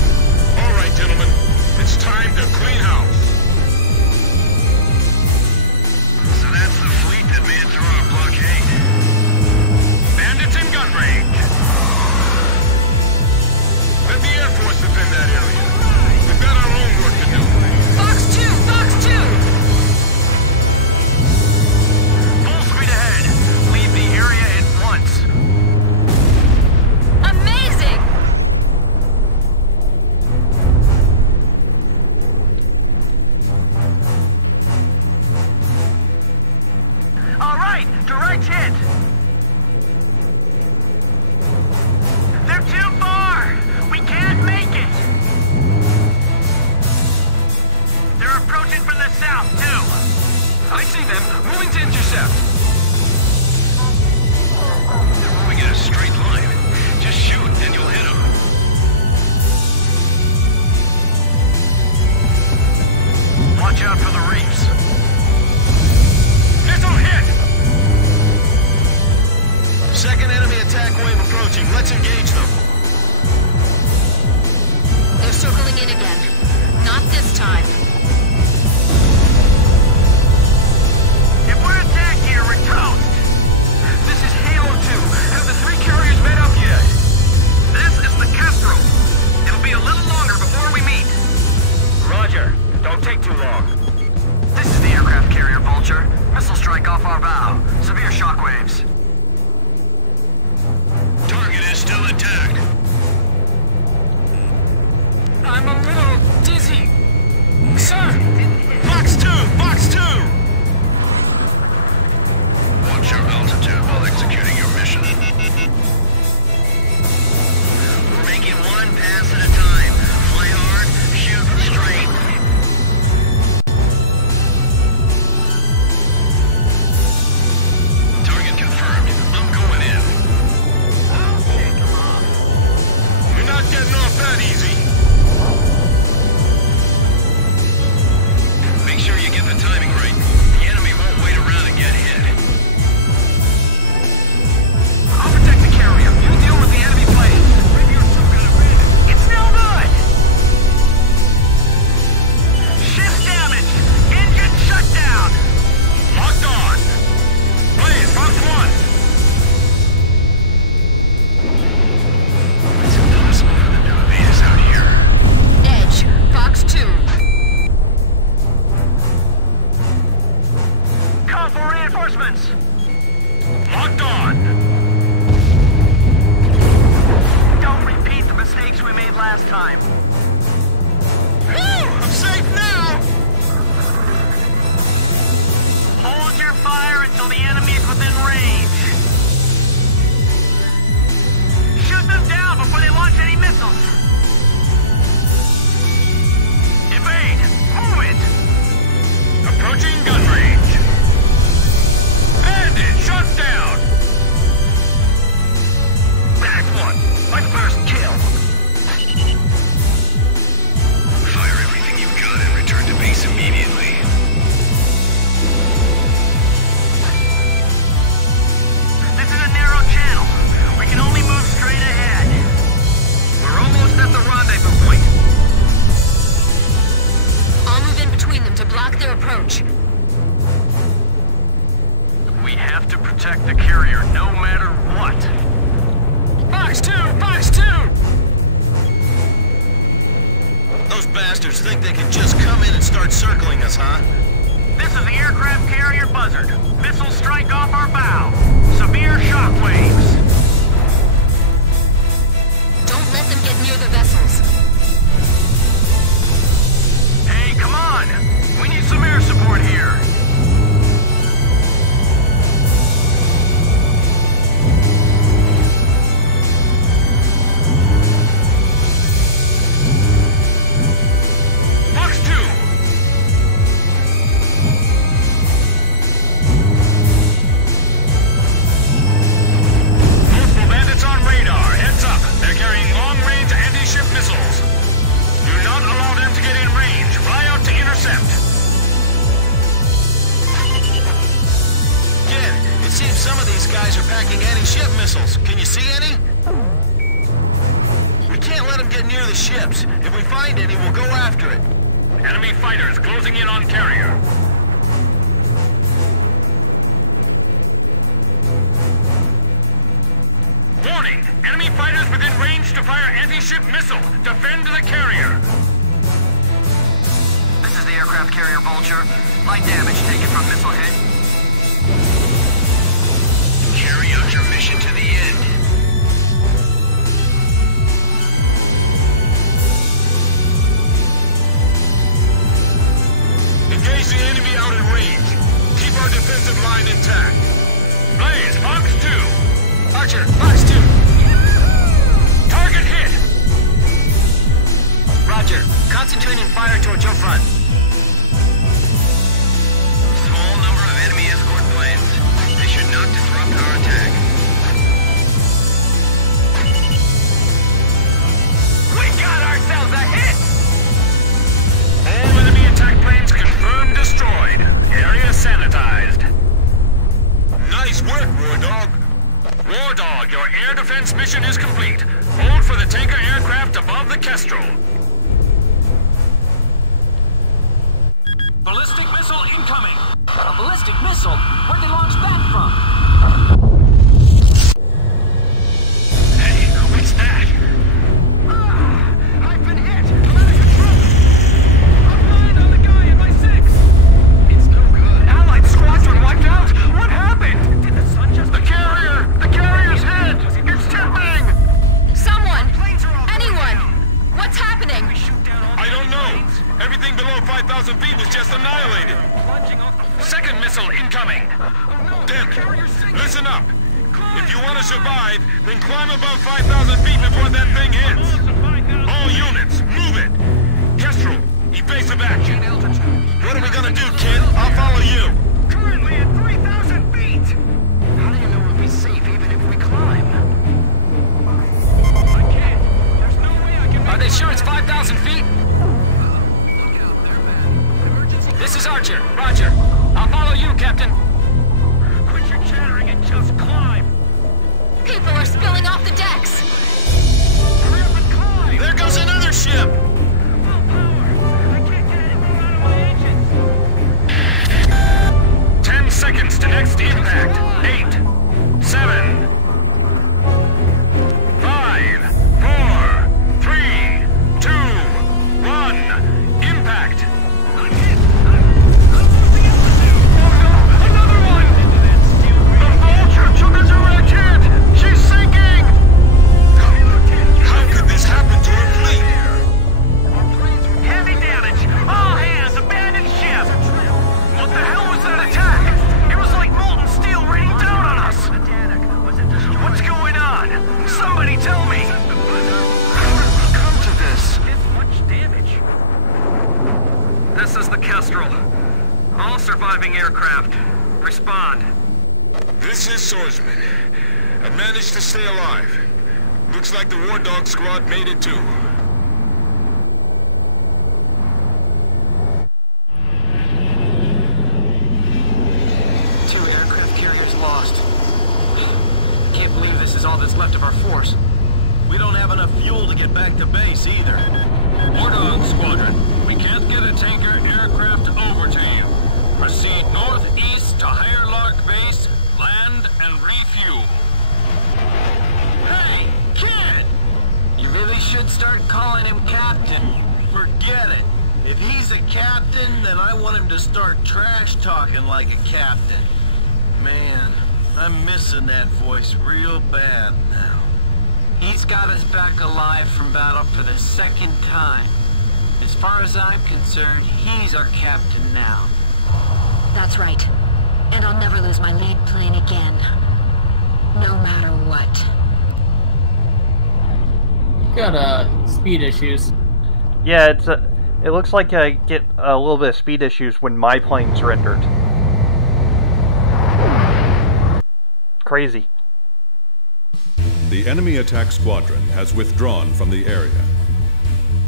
All right, gentlemen. It's time to clean house. So that's the fleet that made it through our blockade. Bandits in gun range. Let the Air Force defend that area. We've got our own work to do. Fox 2! Fox 2! Full speed ahead. Leave the area at once. Amazing! in again. Not this time. If we're attacked here, we're toast! This is Halo 2. Have the 3 carriers met up yet? This is the Kestrel. It'll be a little longer before we meet. Roger. Don't take too long. This is the aircraft carrier Vulture. Missile strike off our bow. Severe shockwaves. Target is still intact. I'm a little dizzy. Sir! Box 2! Box 2! Watch your altitude while executing your mission. We're making one pass at a time. Fly hard, shoot straight. Target confirmed. I'm going in. You're not getting off that easy. Make sure you get the timing right. The enemy won't wait around and get hit. I'll protect the carrier. You deal with the enemy plane. It's no good! Ship damage! Engine shut down! Locked on. Blaze, Fox 1. It's impossible for them to evade us out here. Edge, Fox 2. Call for reinforcements! Locked on. Don't repeat the mistakes we made last time. Whew! I'm safe now! Hold your fire until the enemy is within range. Shoot them down before they launch any missiles. Evade! Move it! Approaching gun range. Bandit shut down. Back one! My first kill! Fire everything you've got and return to base immediately. This is a narrow channel. We can only move straight ahead. We're almost at the rendezvous point. I'll move in between them to block their approach. We have to protect the carrier no matter what. Box 2! Box 2! Those bastards think they can just come in and start circling us, huh? This is the aircraft carrier Buzzard. Missiles strike off our bow. Severe shockwaves. Don't let them get near the vessels. Hey, come on! We need some air support here. Fox 2. Multiple bandits on radar. Heads up. They're carrying long-range anti-ship missiles. Do not allow them to get in range. Fly out to intercept. Kid, it seems some of these guys are packing anti-ship missiles. Can you see any? We can't let them get near the ships. If we find any, we'll go after it. Enemy fighters closing in on carrier. Warning! Enemy fighters within range to fire anti-ship missile. Defend the carrier. This is the aircraft carrier Vulture. Light damage taken from missile hit. Carry out your mission to the end. Engage the enemy out in range. Keep our defensive line intact. Blaze, Fox 2. Archer, Fox 2. Target hit. Roger. Concentrating fire towards your front. Small number of enemy escort planes. They should not disrupt our attack. We got ourselves a hit! All enemy attack planes confirmed destroyed. Area sanitized. Nice work, War Dog. War Dog, your air defense mission is complete. Hold for the tanker aircraft above the Kestrel. 5,000 feet was just annihilated. Second missile incoming. Dent, listen up. If you want to survive, then climb above 5,000 feet before that thing hits. All units, move it. Kestrel, evasive action. What are we gonna do, kid? I'll follow you. Currently at 3,000 feet! How do you know we'll be safe even if we climb? I can't. There's no way I can... Are they sure it's 5,000 feet? This is Archer. Roger. I'll follow you, Captain. Quit your chattering and just climb. People are spilling off the decks. Hurry up and climb. There goes another ship. Full power. I can't get any more out of my engines. 10 seconds to next impact. 8, 7, 5, 4, 3, 2, 1. Impact. I'm hit. I'm losing altitude. Oh no, another one. The Vulture took a direct hit. She's sinking. How could this happen to our fleet? Heavy damage. All hands, abandon ship. What the hell was that attack? It was like molten steel raining down on us. What's going on? Somebody tell me. How did we come to this? Much damage. This is the Kestrel. All surviving aircraft. Respond. This is Swordsman. I managed to stay alive. Looks like the War Dog squad made it too. Two aircraft carriers lost. Can't believe this is all that's left of our force. We don't have enough fuel to get back to base either. War Dog Squadron, we can't get a tanker aircraft over to you. Proceed northeast to Higher Lark Base, land and refuel. Hey, kid! You really should start calling him Captain. Forget it. If he's a captain, then I want him to start trash talking like a captain. Man, I'm missing that voice real bad now. He's got us back alive from battle for the second time. As far as I'm concerned, he's our captain now. That's right. And I'll never lose my lead plane again. No matter what. Got speed issues. Yeah, it looks like I get a little bit of speed issues when my plane's rendered. Crazy. The enemy attack squadron has withdrawn from the area.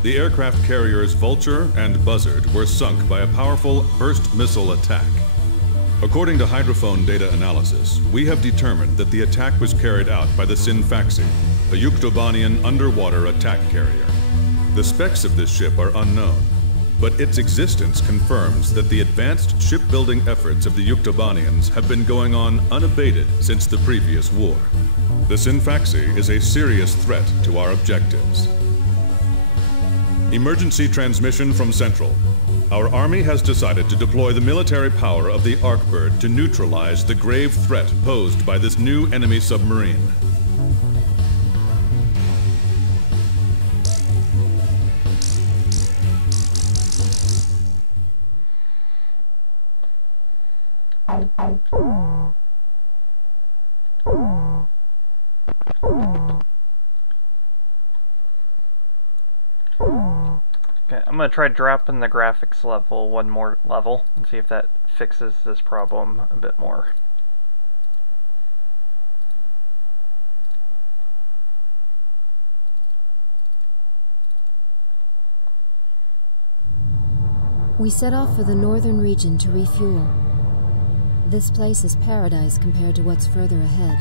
The aircraft carriers Vulture and Buzzard were sunk by a powerful burst missile attack. According to hydrophone data analysis, we have determined that the attack was carried out by the Sinfaxi, a Yuktobanian underwater attack carrier. The specs of this ship are unknown, but its existence confirms that the advanced shipbuilding efforts of the Yuktobanians have been going on unabated since the previous war. The Sinfaxi is a serious threat to our objectives. Emergency transmission from Central. Our Army has decided to deploy the military power of the Arkbird to neutralize the grave threat posed by this new enemy submarine. Okay, I'm gonna try dropping the graphics level one more level and see if that fixes this problem a bit more. We set off for the northern region to refuel. This place is paradise compared to what's further ahead.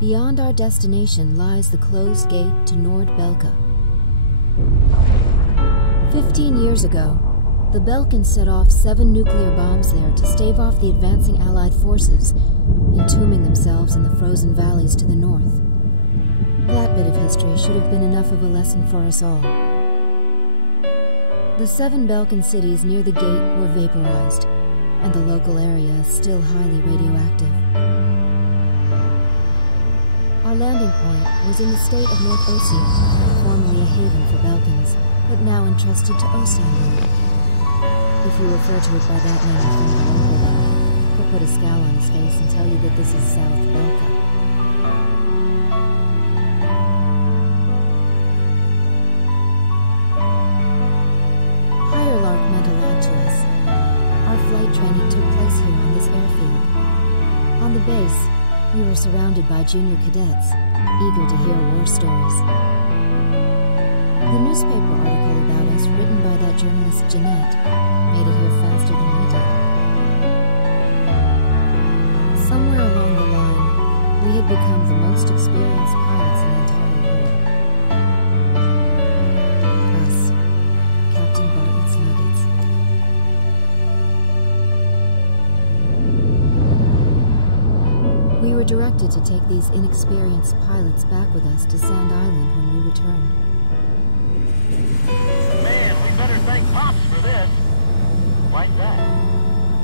Beyond our destination lies the closed gate to Nordbelka. 15 years ago, the Belkans set off 7 nuclear bombs there to stave off the advancing Allied forces, entombing themselves in the frozen valleys to the north. That bit of history should have been enough of a lesson for us all. The 7 Belkan cities near the gate were vaporized, and the local area is still highly radioactive. Our landing point was in the state of North Ossia, formerly a haven for Belkans, but now entrusted to Osanlund. If you refer to it by that name, I think my uncle will put a scowl on his face and tell you that this is South Belka. Higher Lark meant a lot to us. Our flight training took place here on this airfield. On the base, we were surrounded by junior cadets, eager to hear war stories. The newspaper article about us, written by that journalist Jeanette, made it here faster than we did. Somewhere along the line, we had become the most experienced pilots in the entire war. Us, Captain Bartlett's Nuggets. We were directed to take these inexperienced pilots back with us to Sand Island when we returned. Man, we better thank Pops for this. Like that.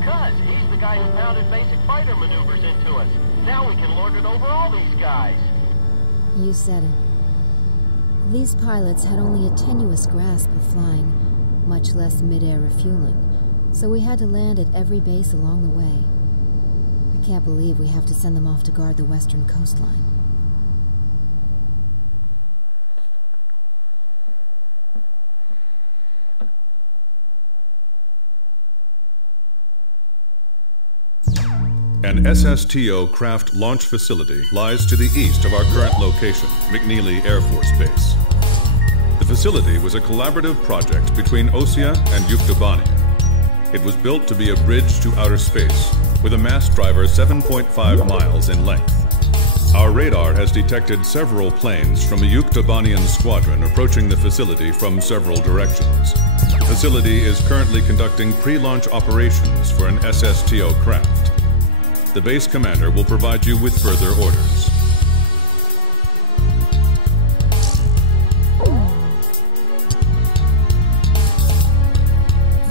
Cuz, he's the guy who pounded basic fighter maneuvers into us. Now we can lord it over all these guys. You said it. These pilots had only a tenuous grasp of flying, much less mid-air refueling, so we had to land at every base along the way. I can't believe we have to send them off to guard the western coastline. An SSTO craft launch facility lies to the east of our current location, McNeely Air Force Base. The facility was a collaborative project between OSIA and Yuktobania. It was built to be a bridge to outer space, with a mass driver 7.5 miles in length. Our radar has detected several planes from a Yuktobanian squadron approaching the facility from several directions. The facility is currently conducting pre-launch operations for an SSTO craft. The base commander will provide you with further orders.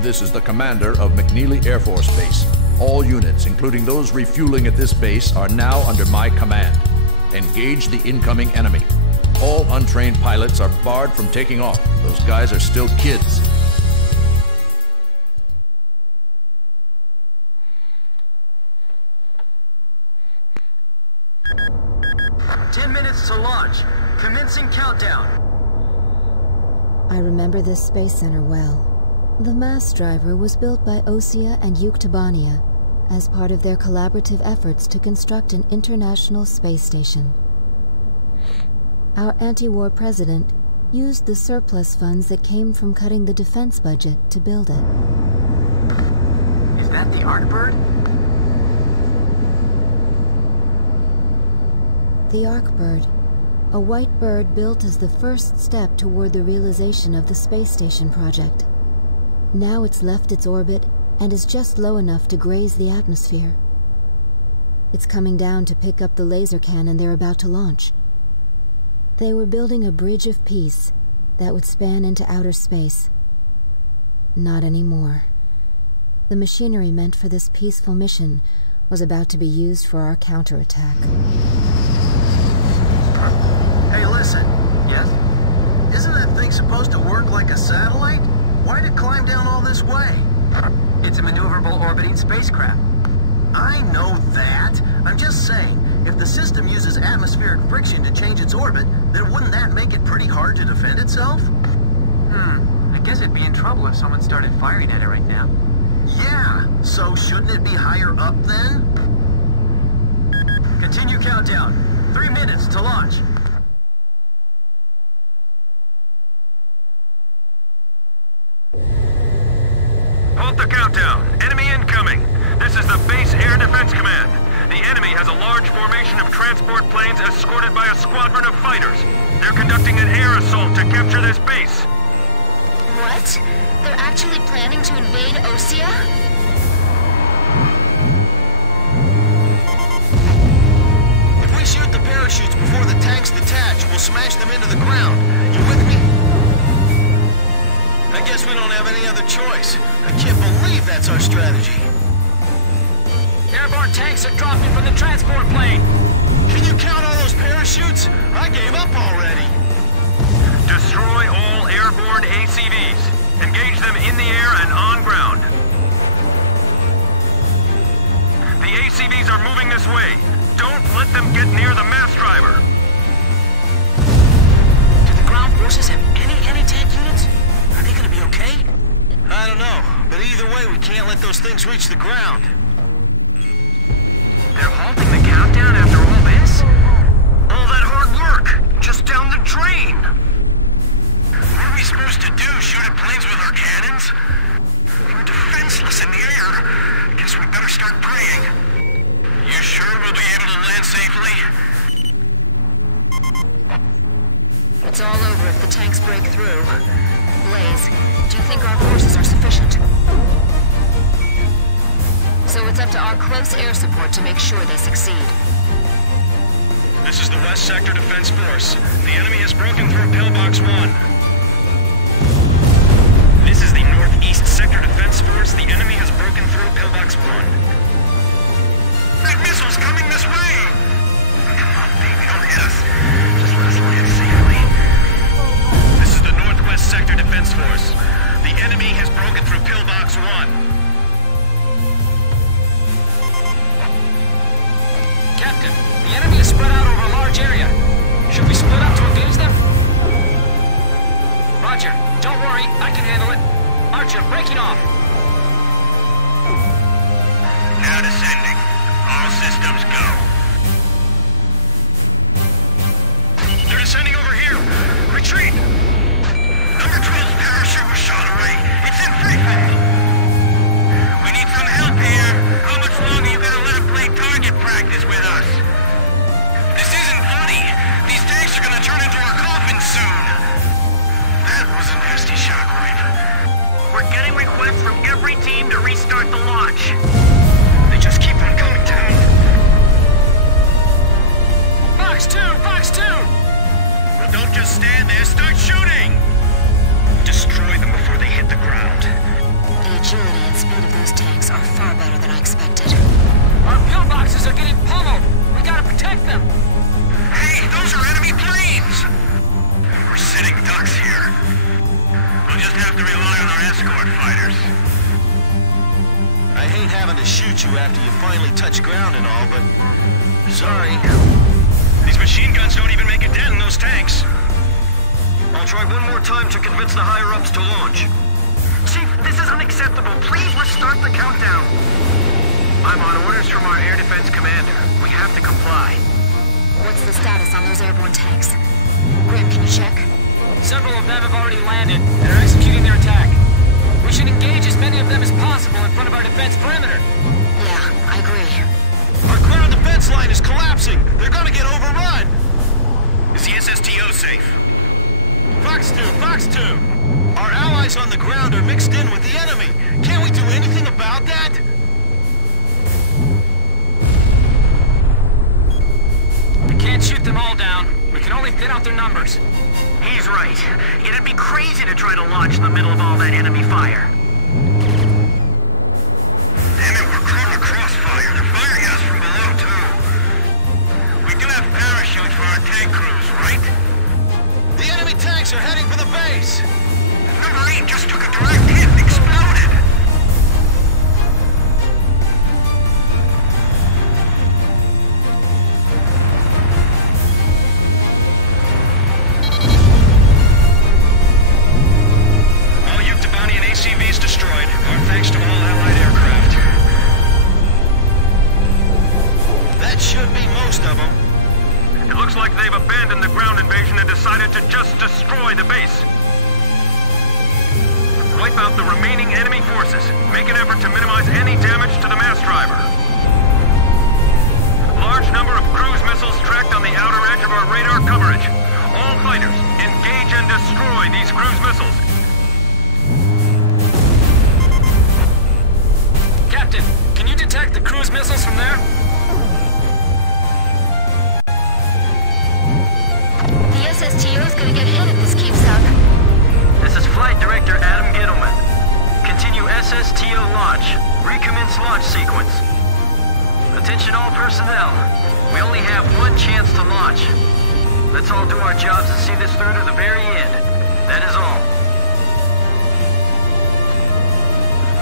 This is the commander of McNeely Air Force Base. All units, including those refueling at this base, are now under my command. Engage the incoming enemy. All untrained pilots are barred from taking off. Those guys are still kids. To launch. Commencing countdown. I remember this space center well. The mass driver was built by OSIA and Yuktobania as part of their collaborative efforts to construct an international space station. Our anti-war president used the surplus funds that came from cutting the defense budget to build it. Is that the Arcbird? The Arcbird, a white bird built as the first step toward the realization of the space station project. Now it's left its orbit and is just low enough to graze the atmosphere. It's coming down to pick up the laser cannon they're about to launch. They were building a bridge of peace that would span into outer space. Not anymore. The machinery meant for this peaceful mission was about to be used for our counterattack. Hey, listen. Yes? Isn't that thing supposed to work like a satellite? Why'd it climb down all this way? It's a maneuverable orbiting spacecraft. I know that. I'm just saying, if the system uses atmospheric friction to change its orbit, then wouldn't that make it pretty hard to defend itself? I guess it'd be in trouble if someone started firing at it right now. Yeah, so shouldn't it be higher up then? Continue countdown. 3 minutes to launch. Halt the countdown. Enemy incoming. This is the Base Air Defense Command. The enemy has a large formation of transport planes escorted by a squadron of fighters. They're conducting an air assault to capture this base. What? They're actually planning to invade Osea? If we shoot the parachutes before the tanks detach, we'll smash them into the ground. You with me? I guess we don't have any other choice. I can't believe that's our strategy. Airborne tanks are dropping from the transport plane. Can you count all those parachutes? I gave up already. Destroy all airborne ACVs. Engage them in the air and on ground. The ACVs are moving this way. Don't let them get near the mass driver. Do the ground forces have any anti-tank units? Are they gonna be okay? I don't know, but either way, we can't let those things reach the ground. They're halting the countdown after all this? All that hard work, just down the drain. What are we supposed to do? Shoot at planes with our cannons? We're defenseless in the air. I guess we better start praying. You sure we'll be able to land safely? It's all over if the tanks break through. Blaze, do you think our forces are sufficient? So it's up to our close air support to make sure they succeed. This is the West Sector Defense Force. The enemy has broken through Pillbox 1. This is the Northeast Sector Defense Force. The enemy has broken through Pillbox 1. That missile's coming this way! Come on, baby, don't hit us. Just let us land safely. This is the Northwest Sector Defense Force. The enemy has broken through Pillbox 1. Captain, the enemy is spread out over a large area. Should we split up to engage them? Roger. Don't worry, I can handle it. Archer, breaking off. Now descending. All systems go. They're descending over here. Retreat! Number 12's parachute was shot away. It's in free fall. We need some help here. How much longer you gonna let him play target practice with us? This isn't funny. These tanks are gonna turn into our coffins soon. That was a nasty shockwave. We're getting requests from every team to restart the launch. They just keep on coming down. Fox 2! Fox 2! Well, don't just stand there. Start shooting! Destroy them before they hit the ground. The agility and speed of those tanks are far better than I expected. Our pillboxes are getting pummeled! We gotta protect them! Hey, those are enemy planes! We're sitting ducks here. We'll just have to rely on our escort fighters. I hate having to shoot you after you finally touch ground and all, but... sorry. These machine guns don't even make a dent in those tanks. I'll try one more time to convince the higher-ups to launch. Chief, this is unacceptable. Please, let's start the countdown. I'm on orders from our air defense commander. We have to comply. What's the status on those airborne tanks? Grim, can you check? Several of them have already landed and are executing their attack. We should engage as many of them as possible in front of our defense perimeter. Yeah, I agree. Our ground defense line is collapsing! They're gonna get overrun! Is the SSTO safe? Fox 2! Fox 2! Our allies on the ground are mixed in with the enemy! Can't we do anything about that? We can't shoot them all down. We can only thin out their numbers. He's right. It'd be crazy to try to launch in the middle of all that enemy fire. Damn it, we're caught in a crossfire. They're firing at us from below, too. We do have parachutes for our tank crews, right? The enemy tanks are heading for the base! Number 8 just took a direct hit and exploded! All Yuktobanian ACVs destroyed. Our thanks to all Allied aircraft. That should be most of them. It looks like they've abandoned the ground invasion and decided to just destroy the base. Wipe out the remaining enemy forces. Make an effort to minimize any damage to the mass driver. Large number of cruise missiles tracked on the outer edge of our radar coverage. All fighters, engage and destroy these cruise missiles. Captain, can you detect the cruise missiles from there? The SSTO is gonna get hit if this keeps up. This is Flight Director Adam Gittleman. Continue SSTO launch. Recommence launch sequence. Attention all personnel. We only have one chance to launch. Let's all do our jobs and see this through to the very end. That is all.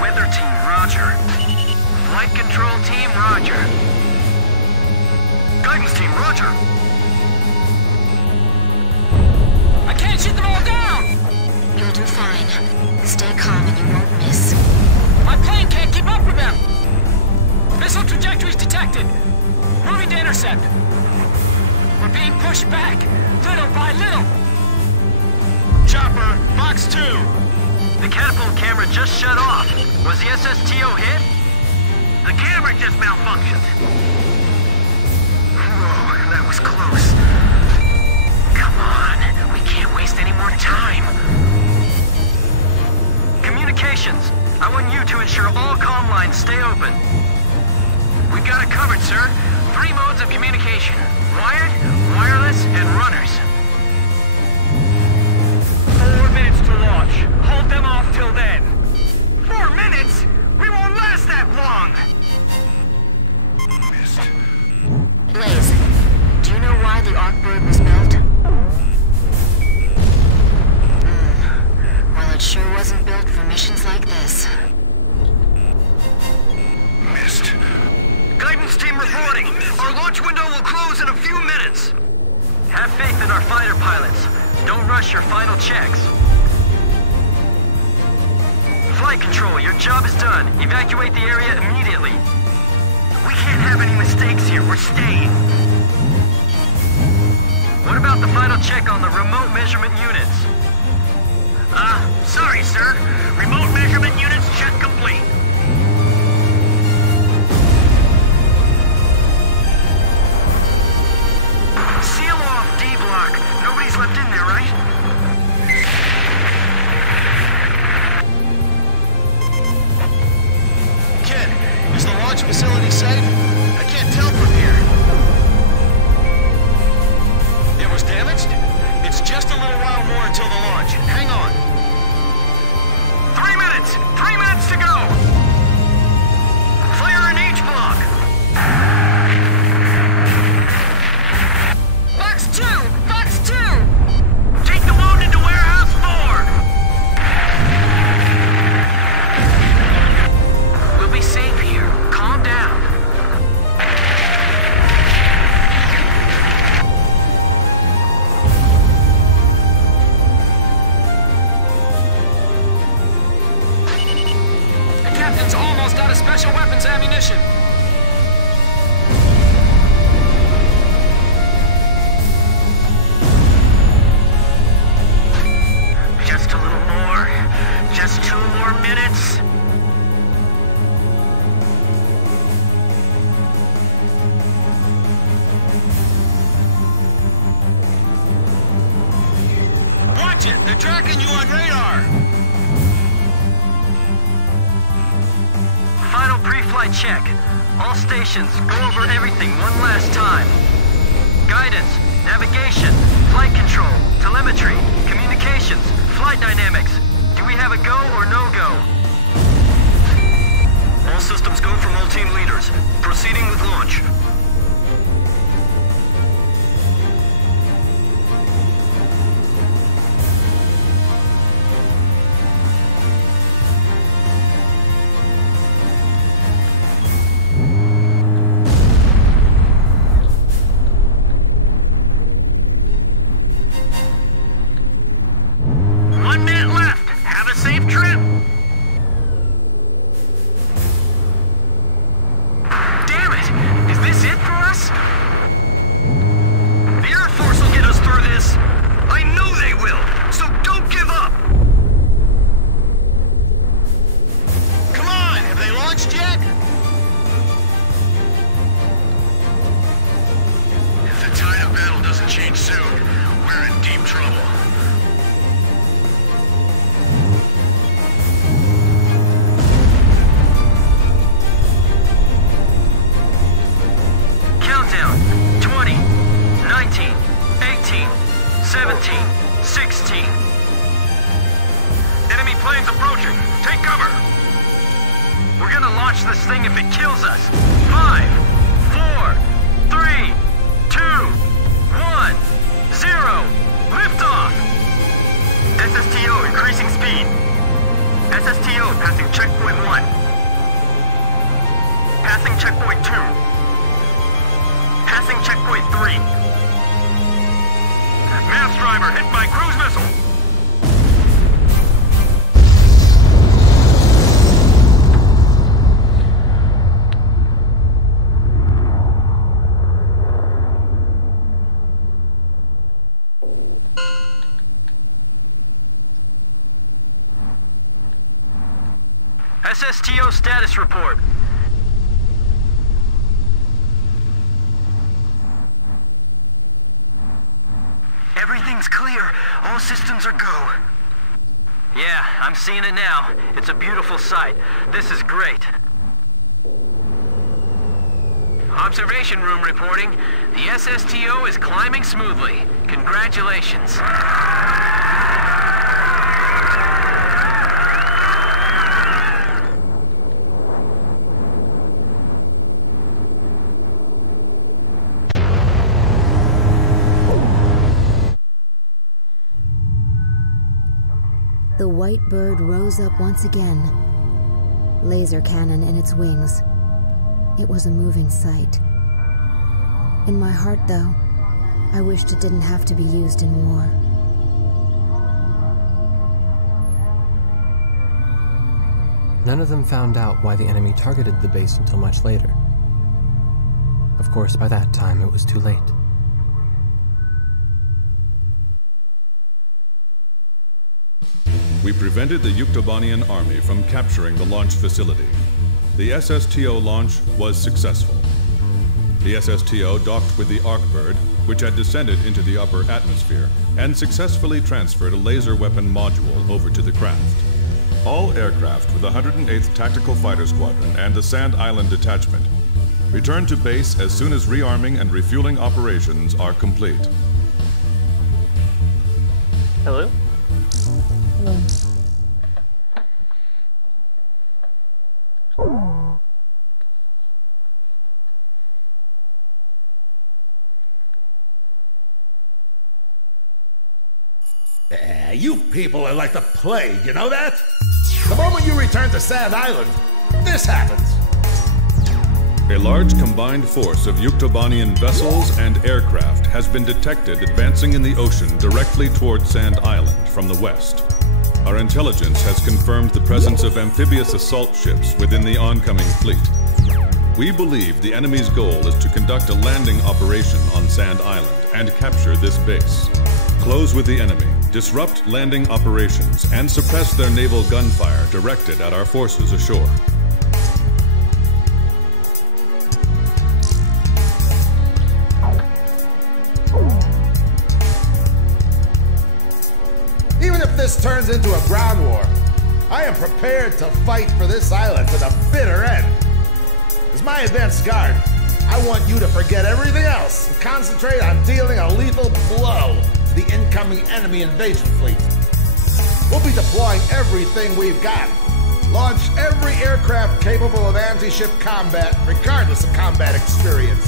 Weather team, roger. Flight control team, Roger. Guidance team, roger. I can't shoot them all down! You'll do fine. Stay calm and you won't miss. My plane can't keep up with them! Missile trajectories detected. Moving to intercept. We're being pushed back, little by little. Chopper, Fox 2. The catapult camera just shut off. Was the SSTO hit? The camera just malfunctioned. Whoa, that was close. Come on, we can't waste any more time. Communications. I want you to ensure all comm lines stay open. We got it covered, sir. 3 modes of communication. Wired, wireless, and runners. 4 minutes to launch. Hold them off till then. 4 minutes? We won't last that long! Blaze, do you know why the Arcbird was built? Well, it sure wasn't built for missions like this. Missed. Guidance team reporting. Our launch window will close in a few minutes. Have faith in our fighter pilots. Don't rush your final checks. Flight control, your job is done. Evacuate the area immediately. We can't have any mistakes here. We're staying. What about the final check on the remote measurement units? Sorry, sir. Remote measurement units check complete. Seal off D block. Nobody's left in there, right? Kid, is the launch facility safe? I can't tell from here. It was damaged? It's just a little while more until the launch. Hang on. 3 minutes! 3 minutes to go! Flare in H block! Fox 2! Fox 2! Take the wounded to warehouse 4! We'll be safe here. Calm down. The captain's almost out of special weapons ammunition. Just a little more. Just 2 more minutes. Watch it! They're tracking you on radar! Final pre-flight check. All stations, go over everything one last time. Guidance, navigation, flight control, telemetry, communications, flight dynamics. Do we have a go or no-go? All systems go from all team leaders. Proceeding with launch. This thing if it kills us. 5, 4, 3, 2, 1, 0. Liftoff! SSTO increasing speed. SSTO passing checkpoint 1. Passing checkpoint 2. Passing checkpoint 3. Mass driver hit by cruise missile. SSTO status report. Everything's clear. All systems are go. Yeah, I'm seeing it now. It's a beautiful sight. This is great. Observation room reporting. The SSTO is climbing smoothly. Congratulations. The white bird rose up once again, laser cannon in its wings. It was a moving sight. In my heart, though, I wished it didn't have to be used in war. None of them found out why the enemy targeted the base until much later. Of course, by that time, it was too late. We prevented the Yuktobanian army from capturing the launch facility. The SSTO launch was successful. The SSTO docked with the Arkbird, which had descended into the upper atmosphere, and successfully transferred a laser weapon module over to the craft. All aircraft with the 108th Tactical Fighter Squadron and the Sand Island Detachment return to base as soon as rearming and refueling operations are complete. Hello? Hello. You people are like the plague, you know that? The moment you return to Sand Island, this happens. A large combined force of Yuktobanian vessels and aircraft has been detected advancing in the ocean directly toward Sand Island from the west. Our intelligence has confirmed the presence of amphibious assault ships within the oncoming fleet. We believe the enemy's goal is to conduct a landing operation on Sand Island and capture this base. Close with the enemy, disrupt landing operations, and suppress their naval gunfire directed at our forces ashore. Even if this turns into a ground war, I am prepared to fight for this island to the bitter end. As my advanced guard, I want you to forget everything else and concentrate on dealing a lethal blow to the incoming enemy invasion fleet. We'll be deploying everything we've got. Launch every aircraft capable of anti-ship combat, regardless of combat experience.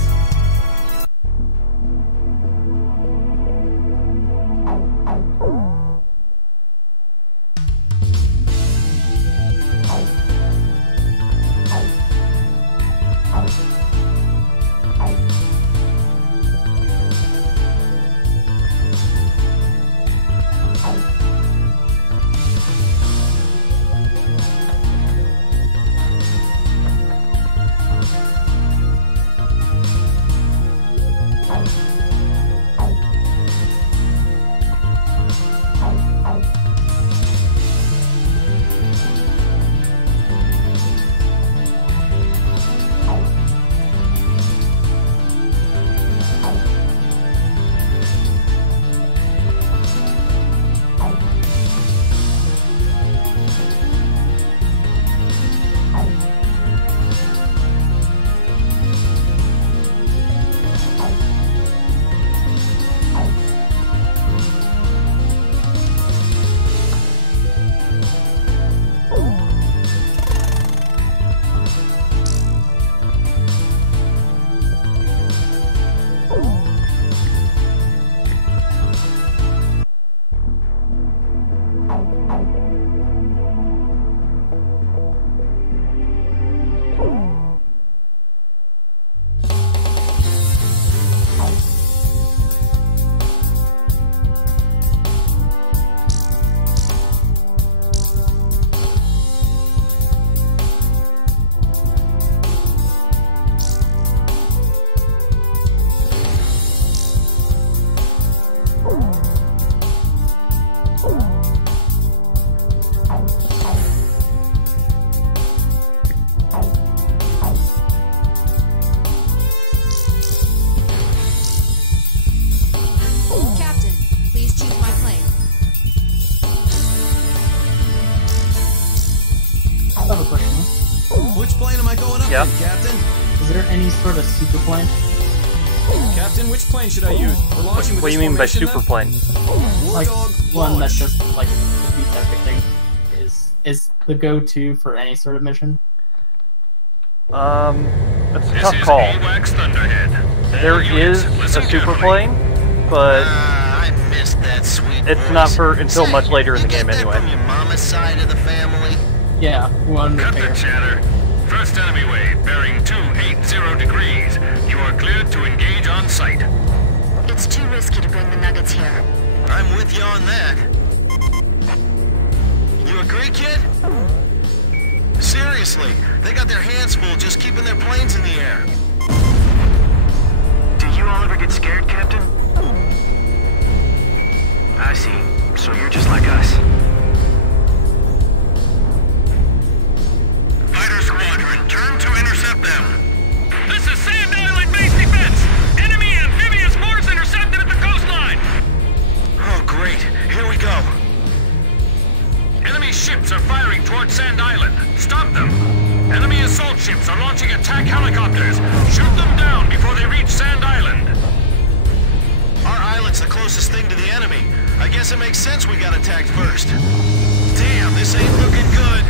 Yeah. Is there any sort of super plane? Captain, which plane should I use? We're launching with What do you mean by super plane? Like one that's just like defeats everything. Is the go-to for any sort of mission? That's a tough call. There is a super plane, but I missed that sweet it's not for until much later in the game anyway. From your mama's side of the family? Yeah, one Captain Chatter, first enemy wave bearing 280 degrees. You are cleared to engage on sight. It's too risky to bring the nuggets here. I'm with you on that. You agree, kid? Seriously, they got their hands full just keeping their planes in the air. Do you all ever get scared, Captain? I see. So you're just like us. Fighter Squadron, turn to intercept them. This is Sand Island Base Defense. Enemy amphibious force intercepted at the coastline. Oh, great. Here we go. Enemy ships are firing towards Sand Island. Stop them. Enemy assault ships are launching attack helicopters. Shoot them down before they reach Sand Island. Our island's the closest thing to the enemy. I guess it makes sense we got attacked first. Damn, this ain't looking good.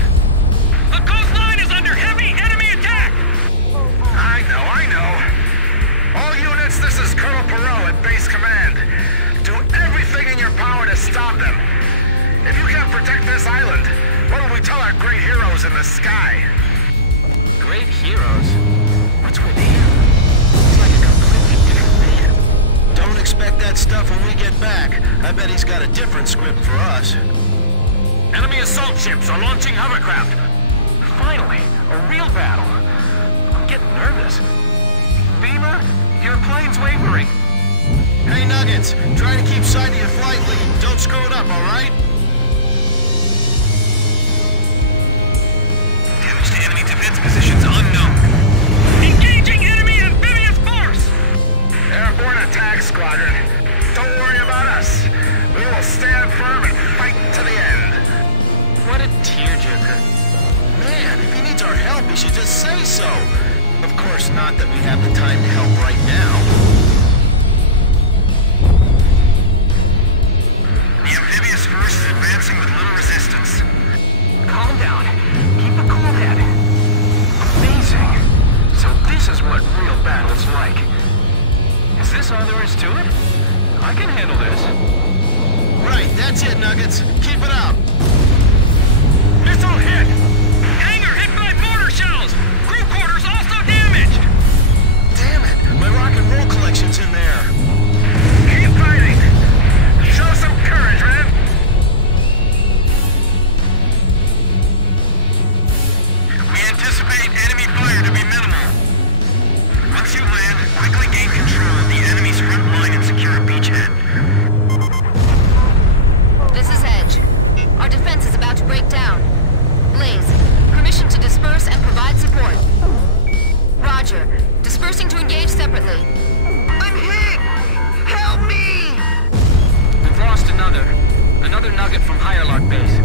The coastline is under heavy enemy attack. I know. All units, this is Colonel Perot at Base Command. Do everything in your power to stop them. If you can't protect this island, what will we tell our great heroes in the sky? Great heroes? What's with him? It's like a completely different man. Don't expect that stuff when we get back. I bet he's got a different script for us. Enemy assault ships are launching hovercraft. Finally, a real battle. I'm getting nervous. Beamer, your plane's wavering. Hey, Nuggets, try to keep sight of your flight lead. Don't screw it up, all right? Damage to enemy defense positions unknown. Engaging enemy amphibious force! Airborne attack squadron. Don't worry about us. We will stand firm and fight to the end. What a tearjerker. Man, if he needs our help, he should just say so. Of course, not that we have the time to help right now. The amphibious force is advancing with little resistance. Calm down. Keep a cool head. Amazing. So this is what real battle's like. Is this all there is to it? I can handle this. Right, that's it, Nuggets. Keep it up. Missile hit! Hangar hit by mortar shells! Crew quarters also damaged! Damn it, my rock and roll collection's in there. Keep fighting. Show some courage, man. We anticipate enemy fire to be minimal. Once you land, quickly gain control of the enemy's front line and secure a beachhead. This is Edge. Our defense is about to break down. Blaze, permission to disperse and provide support. Roger. Dispersing to engage separately. I'm hit! Help me! We've lost another nugget from Higher Lock Base.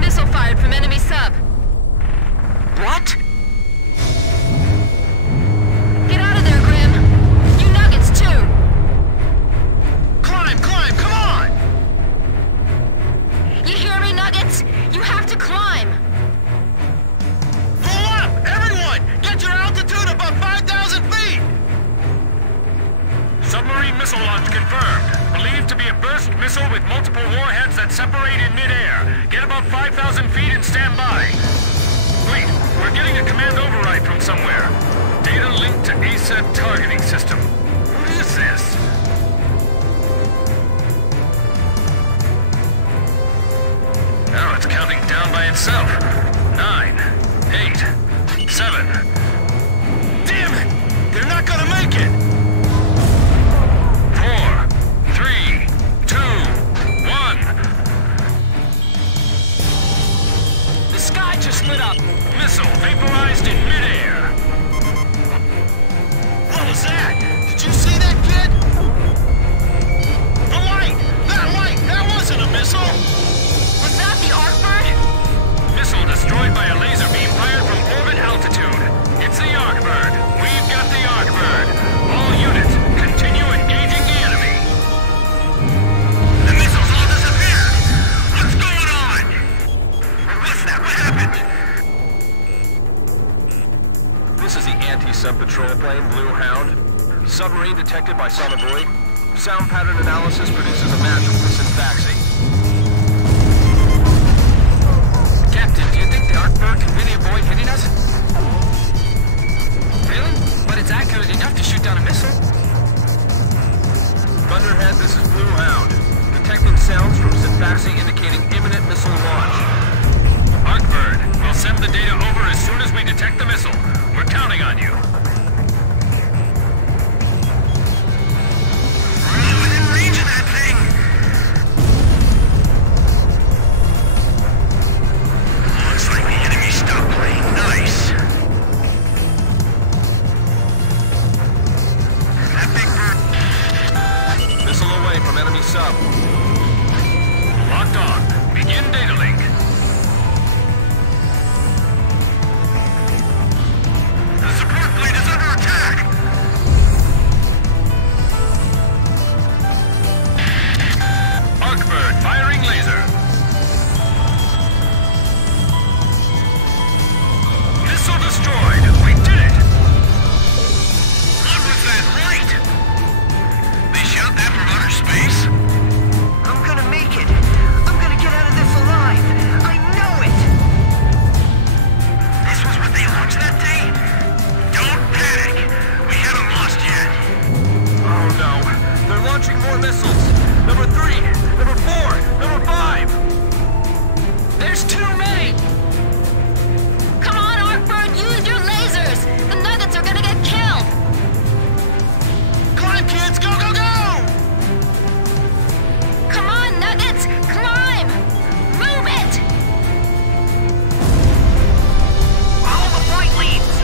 Missile fired from enemy sub. What? Get out of there, Grim. You nuggets, too. Climb, come on! You hear me, Nuggets? You have to climb. Pull up! Everyone! Get your altitude above 5,000 feet! Submarine missile launch confirmed. Believed to be a burst missile with multiple warheads that separate in midair. Get above 5,000 feet and stand by. Wait, we're getting a command override from somewhere. Data linked to ASAT targeting system. What is this? Now it's counting down by itself. 9, 8, 7. Damn it! They're not gonna make it! 4, 3, 2, 1. The sky just lit up. Missile vaporized in midair. What was that? Did you see that, kid? The light! That wasn't a missile! Was that the Arc Bird? Missile destroyed by a laser beam fired submarine detected by sonobuoy. Sound pattern analysis produces a match with the Syntaxi. Captain, do you think the Artbird can really avoid hitting us? Really? But it's accurate enough to shoot down a missile. Thunderhead, this is Blue Hound. Detecting sounds from Syntaxi indicating imminent missile launch. Artbird, we'll send the data over as soon as we detect the missile. We're counting on you. Locked on. Begin data link. The support fleet is under attack. Arcbird firing laser. Missile destroyed. We did it. What was that light? They shot that from outer space? I'm gonna make it. I'm gonna get out of this alive. I know it. This was what they launched that day? Don't panic. We haven't lost yet. Oh no. They're launching more missiles. Number 3, number 4, number 5. There's too many! Come on, Artbird, use your lasers! The Nuggets are gonna get killed! Climb, kids! Go, go, go! Come on, Nuggets! Climb! Move it! Follow the flight leads!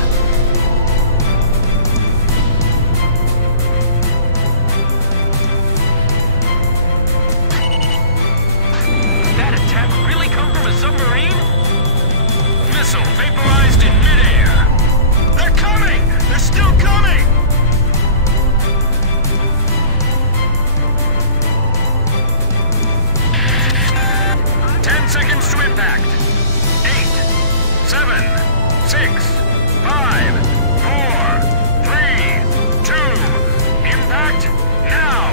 Did that attack really come from a submarine? Missile vaporized in midair! They're coming! They're still coming! Seconds to impact. 8, 7, 6, 5, 4, 3, 2. Impact now.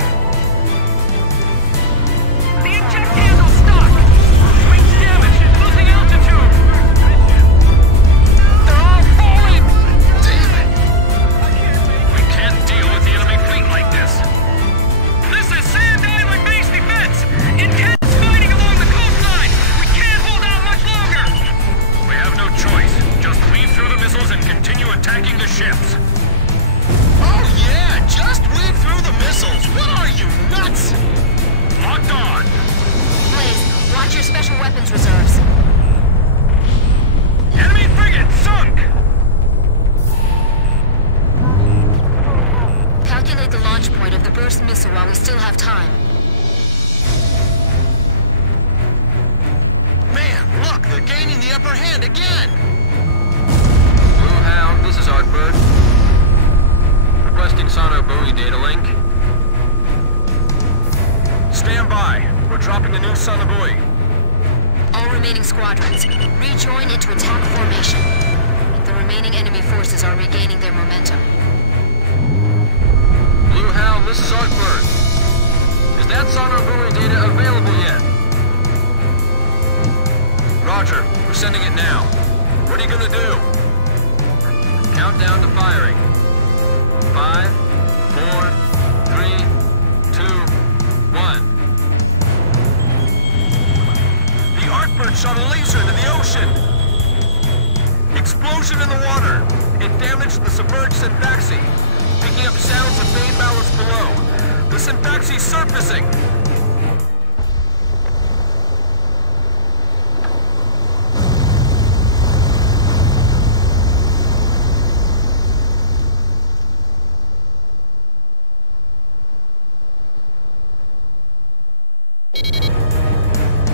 The eject handle's stuck! Wings damaged and losing altitude! They're all falling! Damn it! We can't deal with the enemy fleet like this. This is Sand Island base defense! Intense fighting along the coastline! We have no choice. Just weave through the missiles and continue attacking the ships. Oh yeah, just weave through the missiles. What are you, nuts? Locked on. Blaze, watch your special weapons reserves. Enemy frigate sunk! Calculate the launch point of the burst missile while we still have time. Man, look, they're gaining the upper hand again. Blue Hound, this is Artbird. Requesting sonar buoy data link. Stand by. We're dropping a new sonobuoy. All remaining squadrons, rejoin into attack formation. The remaining enemy forces are regaining their momentum. Blue Hound, this is Artbird. Is that sonar buoy data available yet? Roger, we're sending it now. What are you gonna do? Countdown to firing. 5, 4, 3, 2, 1. The Artbird shot a laser into the ocean! Explosion in the water! It damaged the submerged Syntaxi, picking up sounds of main ballast below. The Syntaxi's surfacing!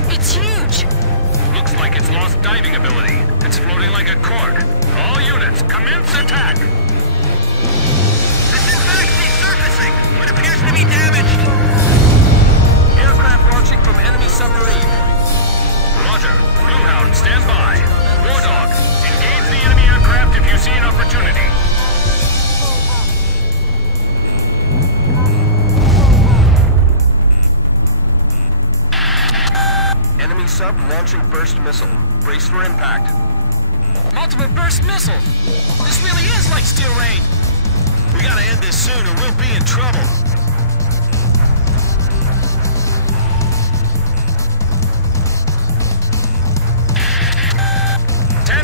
It's huge! Looks like it's lost diving ability. It's floating like a cork. All units, commence attack! The Syntaxi's surfacing! It appears to be damaged! Enemy sub launching burst missile. Brace for impact. Multiple burst missiles! This really is like Steel Rain! We gotta end this soon or we'll be in trouble.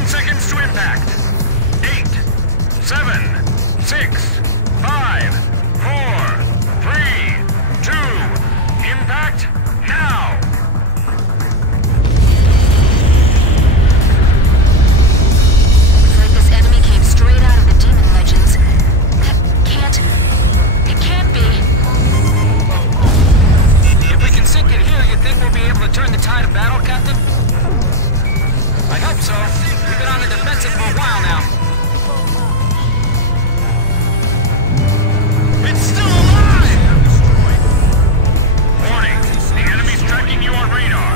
Seconds to impact. 8, 7, 6, 5, 4, 3, 2, impact now! Looks like this enemy came straight out of the Demon Legends. It can't be. If we can sink it here, you think we'll be able to turn the tide of battle, Captain? I hope so. We've been on the defensive for a while now. It's still alive! Warning, the enemy's tracking you on radar.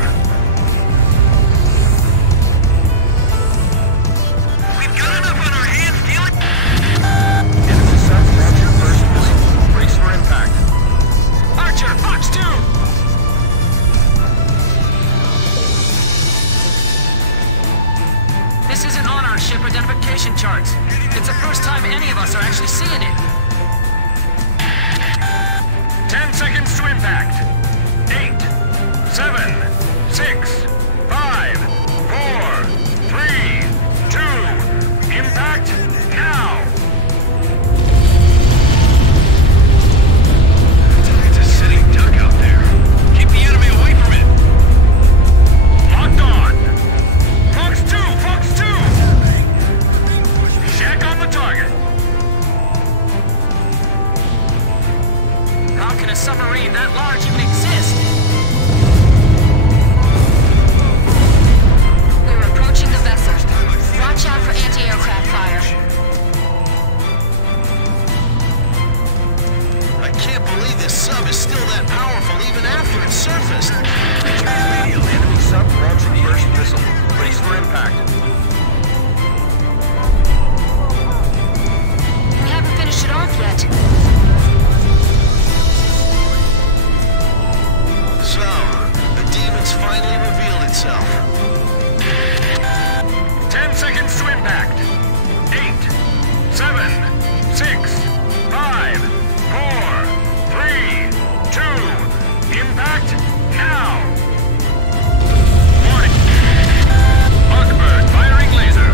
We've got enough on our hands dealing. Enemy sub launching burst missile. Brace for impact. Archer, Fox 2! This isn't on our ship identification charts. It's the first time any of us are actually seeing it. 10 seconds to impact. 8, 7, 6, 5, 4, 3, 2, impact now! It's a sitting duck out there. Keep the enemy away from it. Locked on! Fox 2! Fox 2! Shack on the target! How can a submarine that large even exist? We're approaching the vessel. Watch out for anti-aircraft fire. I can't believe this sub is still that powerful even after it's surfaced. Enemy sub launching burst missile. Brace for impact. We haven't finished it off yet. So, the demon's finally revealed itself. 10 seconds to impact. 8, 7, 6, 5, 4, 3, 2, impact now! Warning! Arcbird firing laser.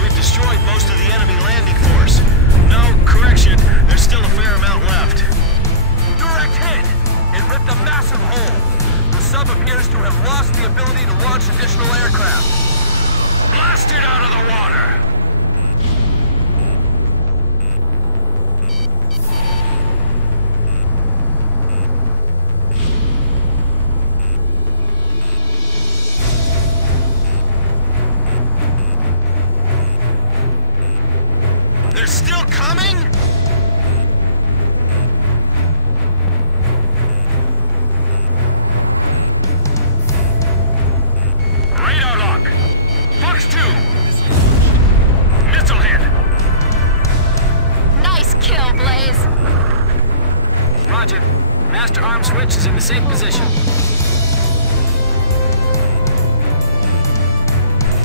We've destroyed most of the enemy landing force. No, correction, there's still a fair amount left. Direct hit! It ripped a massive hole. The sub appears to have lost the ability to launch additional aircraft. Blasted out of the water! They're still coming? Radar lock! Fox 2! Missile hit! Nice kill, Blaze. Roger. Master arm switch is in the safe position.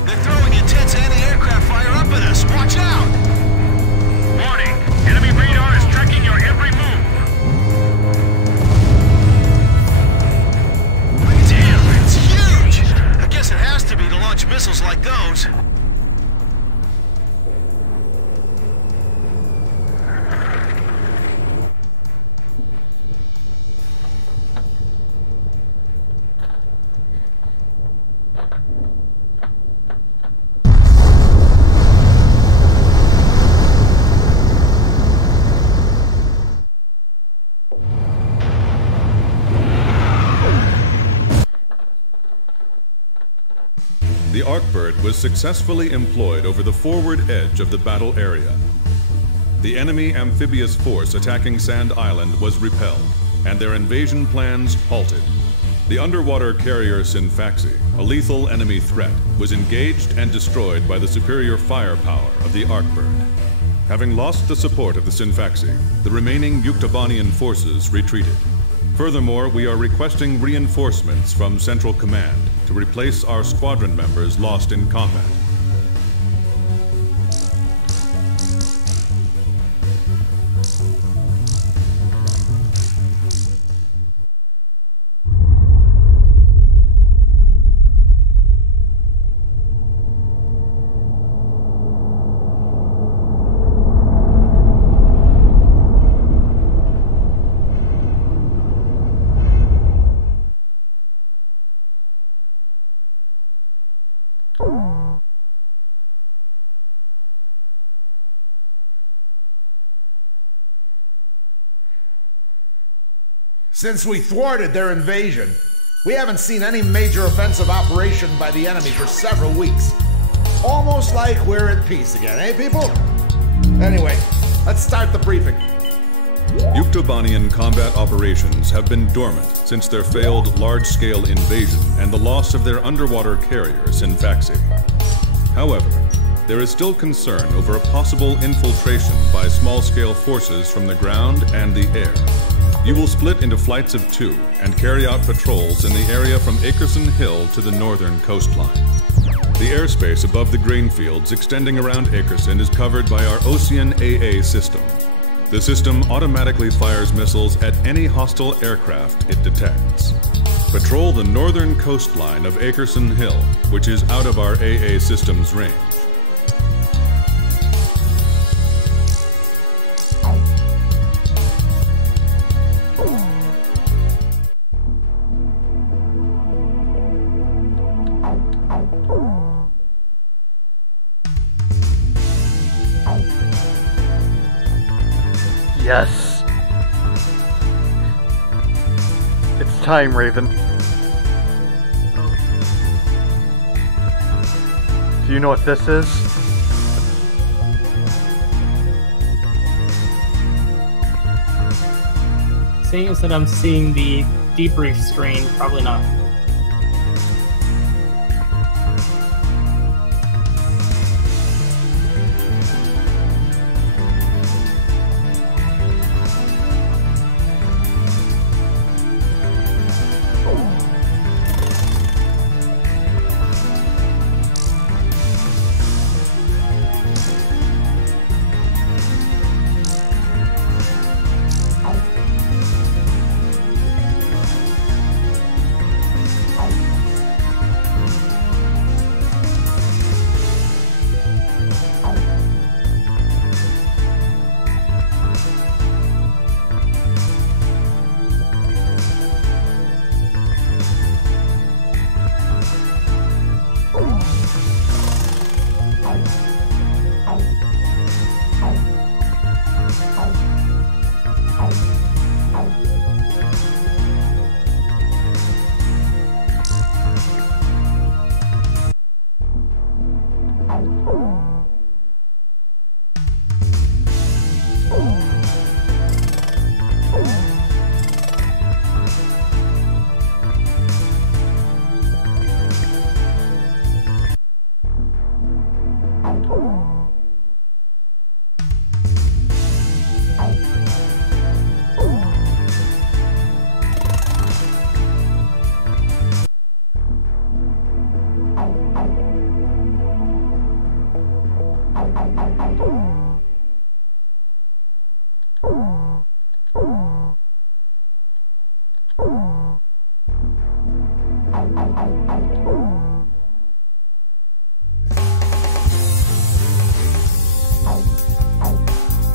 They're throwing intense anti-aircraft fire up at us. Watch out! Warning! Enemy radar is tracking your every move! Damn, it's huge! I guess it has to be to launch missiles like those. The Arcbird was successfully employed over the forward edge of the battle area. The enemy amphibious force attacking Sand Island was repelled, and their invasion plans halted. The underwater carrier Synfaxi, a lethal enemy threat, was engaged and destroyed by the superior firepower of the Arcbird. Having lost the support of the Synfaxi, the remaining Yuktobanian forces retreated. Furthermore, we are requesting reinforcements from Central Command to replace our squadron members lost in combat. Since we thwarted their invasion, we haven't seen any major offensive operation by the enemy for several weeks. Almost like we're at peace again, eh, people? Anyway, let's start the briefing. Yuktobanian combat operations have been dormant since their failed large-scale invasion and the loss of their underwater carrier, Synfaxi. However, there is still concern over a possible infiltration by small-scale forces from the ground and the air. You will split into flights of 2 and carry out patrols in the area from Akerson Hill to the northern coastline. The airspace above the grain fields extending around Akerson is covered by our Ocean AA system. The system automatically fires missiles at any hostile aircraft it detects. Patrol the northern coastline of Akerson Hill, which is out of our AA system's range. Yes. It's time, Raven. Do you know what this is? Seeing as that I'm seeing the debrief screen, probably not.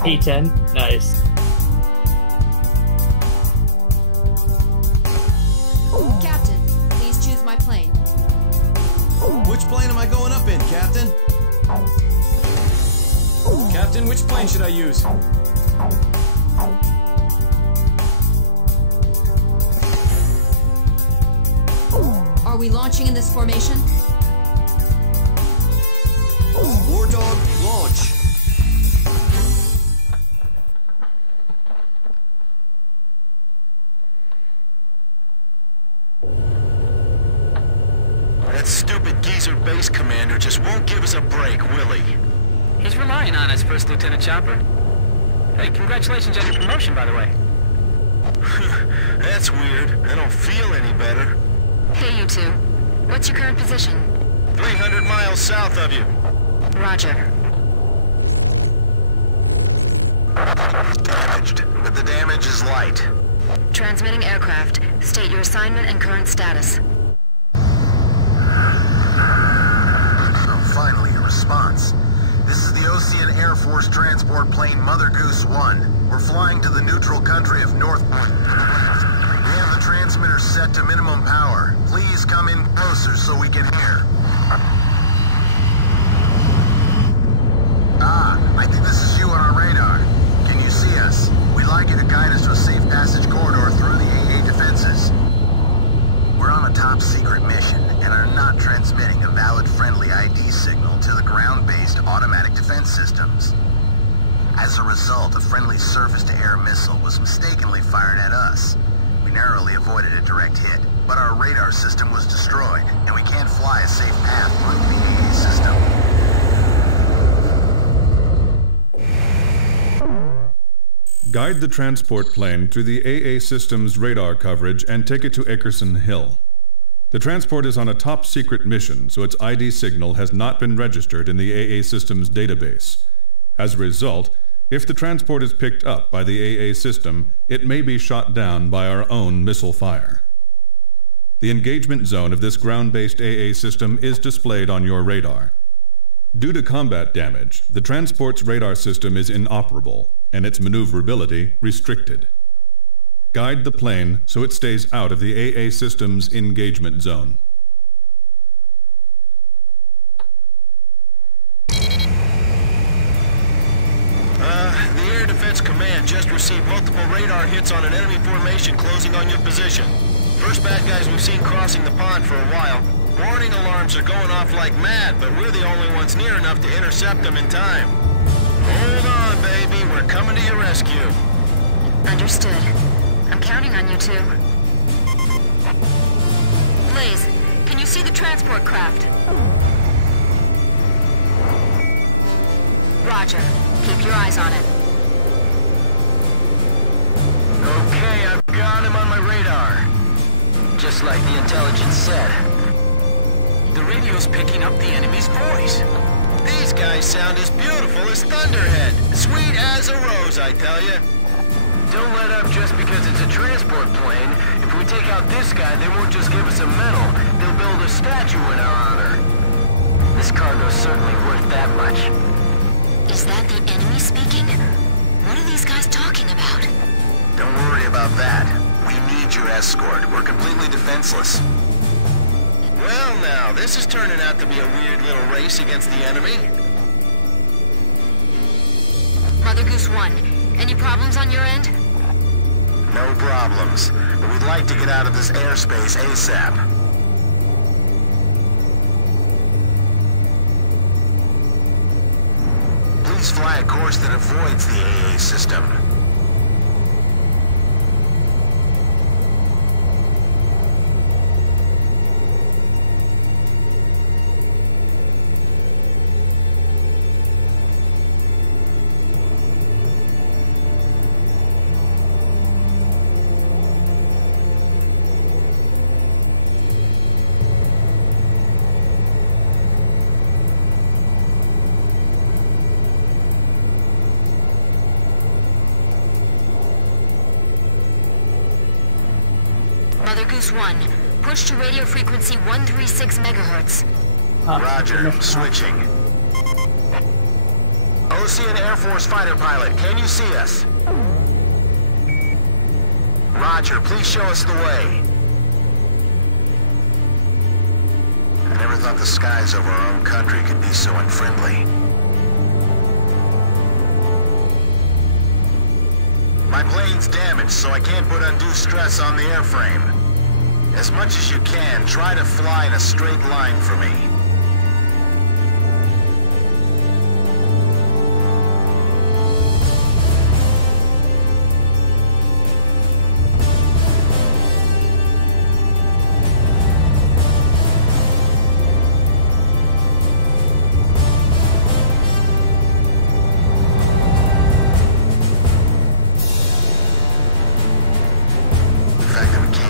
A10, nice. Captain, please choose my plane. Which plane am I going up in, Captain? Captain, which plane should I use? Are we launching in this formation? War Dog, launch. That stupid geezer base commander just won't give us a break, will he? He's relying on us, First Lieutenant Chopper. Hey, congratulations on your promotion, by the way. That's weird. I don't feel any better. Hey, you two. What's your current position? 300 miles south of you. Roger. Damaged, but the damage is light. Transmitting aircraft. State your assignment and current status. Oh, finally, a response. This is the Ocean Air Force transport plane Mother Goose 1. We're flying to the neutral country of North... We have the transmitter set to minimum power. Please come in closer so we can hear. I think this is you on our radar. Can you see us? We'd like you to guide us to a safe passage corridor through the AA defenses. We're on a top-secret mission and are not transmitting a valid friendly ID signal to the ground-based automatic defense systems. As a result, a friendly surface-to-air missile was mistakenly fired at us. We narrowly avoided a direct hit, but our radar system was destroyed, and we can't fly a safe path through the AA system. Guide the transport plane through the AA system's radar coverage and take it to Ackerson Hill. The transport is on a top-secret mission, so its ID signal has not been registered in the AA system's database. As a result, if the transport is picked up by the AA system, it may be shot down by our own missile fire. The engagement zone of this ground-based AA system is displayed on your radar. Due to combat damage, the transport's radar system is inoperable, and its maneuverability restricted. Guide the plane so it stays out of the AA system's engagement zone. The Air Defense Command just received multiple radar hits on an enemy formation closing on your position. First bad guys we've seen crossing the pond for a while. Warning alarms are going off like mad, but we're the only ones near enough to intercept them in time. Hold on, baby. We're coming to your rescue. Understood. I'm counting on you two. Blaze, can you see the transport craft? Roger. Keep your eyes on it. Okay, I've got him on my radar. Just like the intelligence said. The radio's picking up the enemy's voice. These guys sound as beautiful as Thunderhead. Sweet as a rose, I tell you. Don't let up just because it's a transport plane. If we take out this guy, they won't just give us a medal. They'll build a statue in our honor. This cargo's certainly worth that much. Is that the enemy speaking? What are these guys talking about? Don't worry about that. We need your escort. We're completely defenseless. Well now, this is turning out to be a weird little race against the enemy. Mother Goose 1, any problems on your end? No problems, but we'd like to get out of this airspace ASAP. Please fly a course that avoids the AA system. Mother Goose 1, push to radio frequency 136 megahertz. Roger, switching. Ocean Air Force fighter pilot, can you see us? Roger, please show us the way. I never thought the skies over our own country could be so unfriendly. My plane's damaged, so I can't put undue stress on the airframe. As much as you can, try to fly in a straight line for me.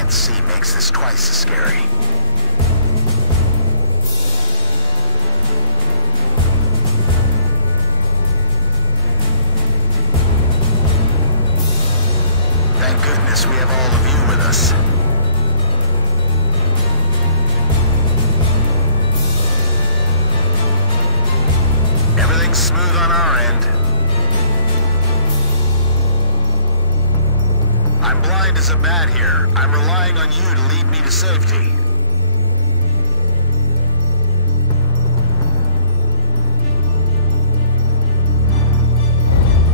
can't see makes this twice as scary. Thank goodness we have all of you with us. Everything's smooth on our end. I'm blind as a bat here. I'm relying on you to lead me to safety.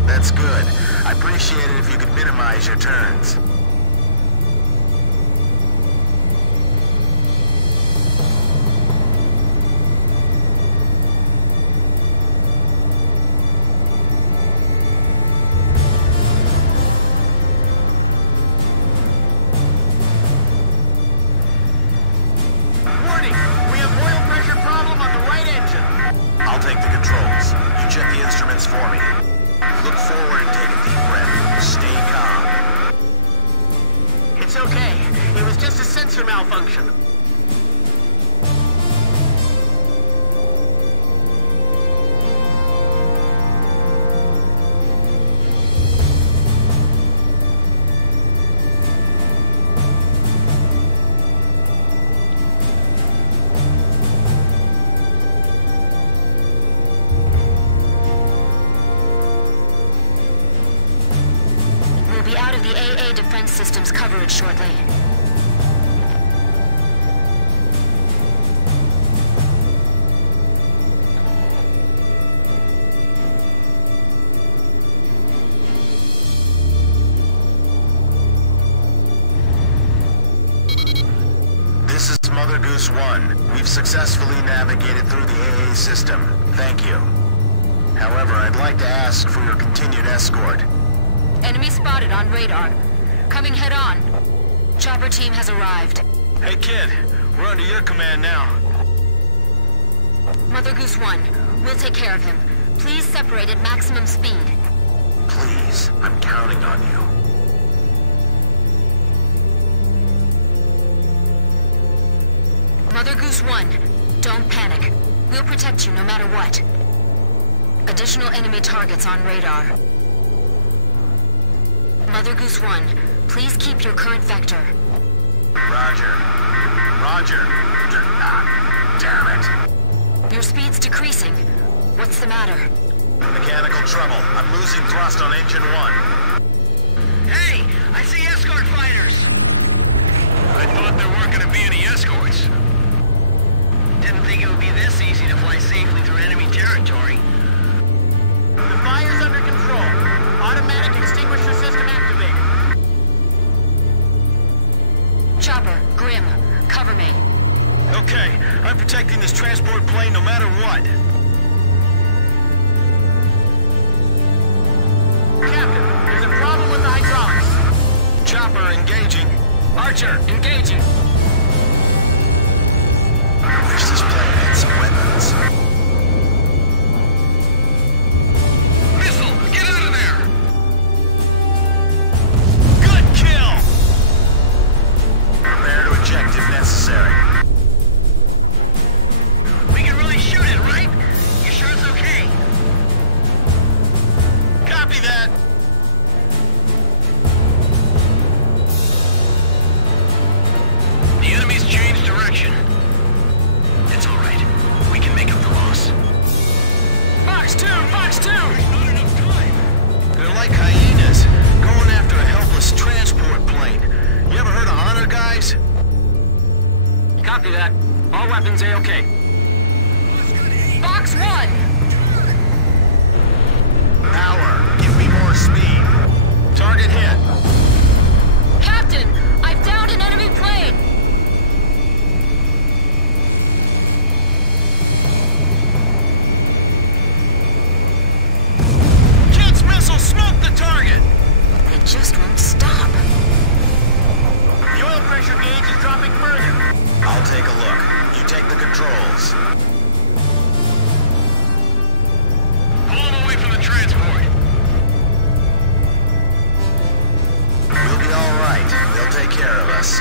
That's good. I appreciate it if you could minimize your turns. Systems coverage shortly. This is Mother Goose 1. We've successfully navigated through the AA system. Thank you. However, I'd like to ask for your continued escort. Enemy spotted on radar. Coming head on. Chopper team has arrived. Hey kid, we're under your command now. Mother Goose 1, we'll take care of him. Please separate at maximum speed. Please, I'm counting on you. Mother Goose 1, don't panic. We'll protect you no matter what. Additional enemy targets on radar. Mother Goose 1, please keep your current vector. Roger. Roger. Damn it. Your speed's decreasing. What's the matter? Mechanical trouble. I'm losing thrust on engine 1. Hey! I see escort fighters! I thought there weren't gonna be any escorts. Didn't think it would be this easy to fly safely through enemy territory. The fire's under control. Automatic extinguisher system activated. Chopper, Grim, cover me. Okay, I'm protecting this transport plane no matter what. Captain, there's a problem with the hydraulics. Chopper engaging. Archer, engaging. I wish this plane had some weapons. Missile, get out of there! Good kill! Prepare to eject if necessary. We can really shoot it, right? You sure it's okay? Copy that! The enemy's changed direction. It's all right. We can make up the loss. Fox 2! Fox 2! There's not enough time. They're like hyenas, going after a helpless transport plane. You ever heard of honor, guys? Copy that. All weapons A-OK. Fox 1! Power, give me more speed. Target hit. Captain, I've downed an enemy plane! Jet's missile smoked the target! They just won't stop. The oil pressure gauge is dropping further. I'll take a look. You take the controls. Pull them away from the transport. We'll be all right. They'll take care of us.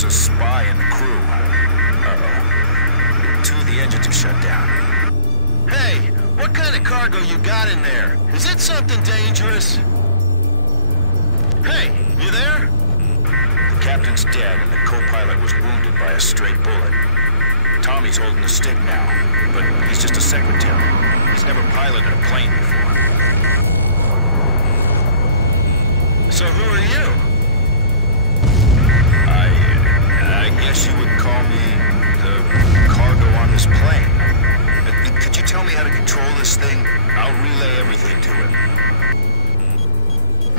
there's a spy in the crew. Uh-oh. 2 of the engines are shut down. Hey, what kind of cargo you got in there? Is it something dangerous? Hey, you there? The captain's dead and the co-pilot was wounded by a stray bullet. Tommy's holding the stick now, but he's just a secretary. He's never piloted a plane before. So who are you? I guess you would call me the cargo on this plane. Could you tell me how to control this thing? I'll relay everything to him.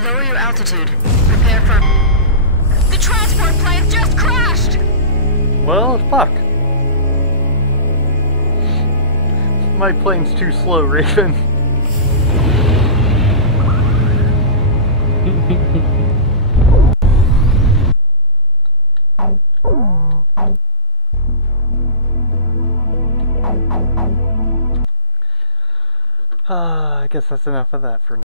Lower your altitude. Prepare for... The transport plane just crashed! Well, fuck. My plane's too slow, Raven. I guess that's enough of that for now.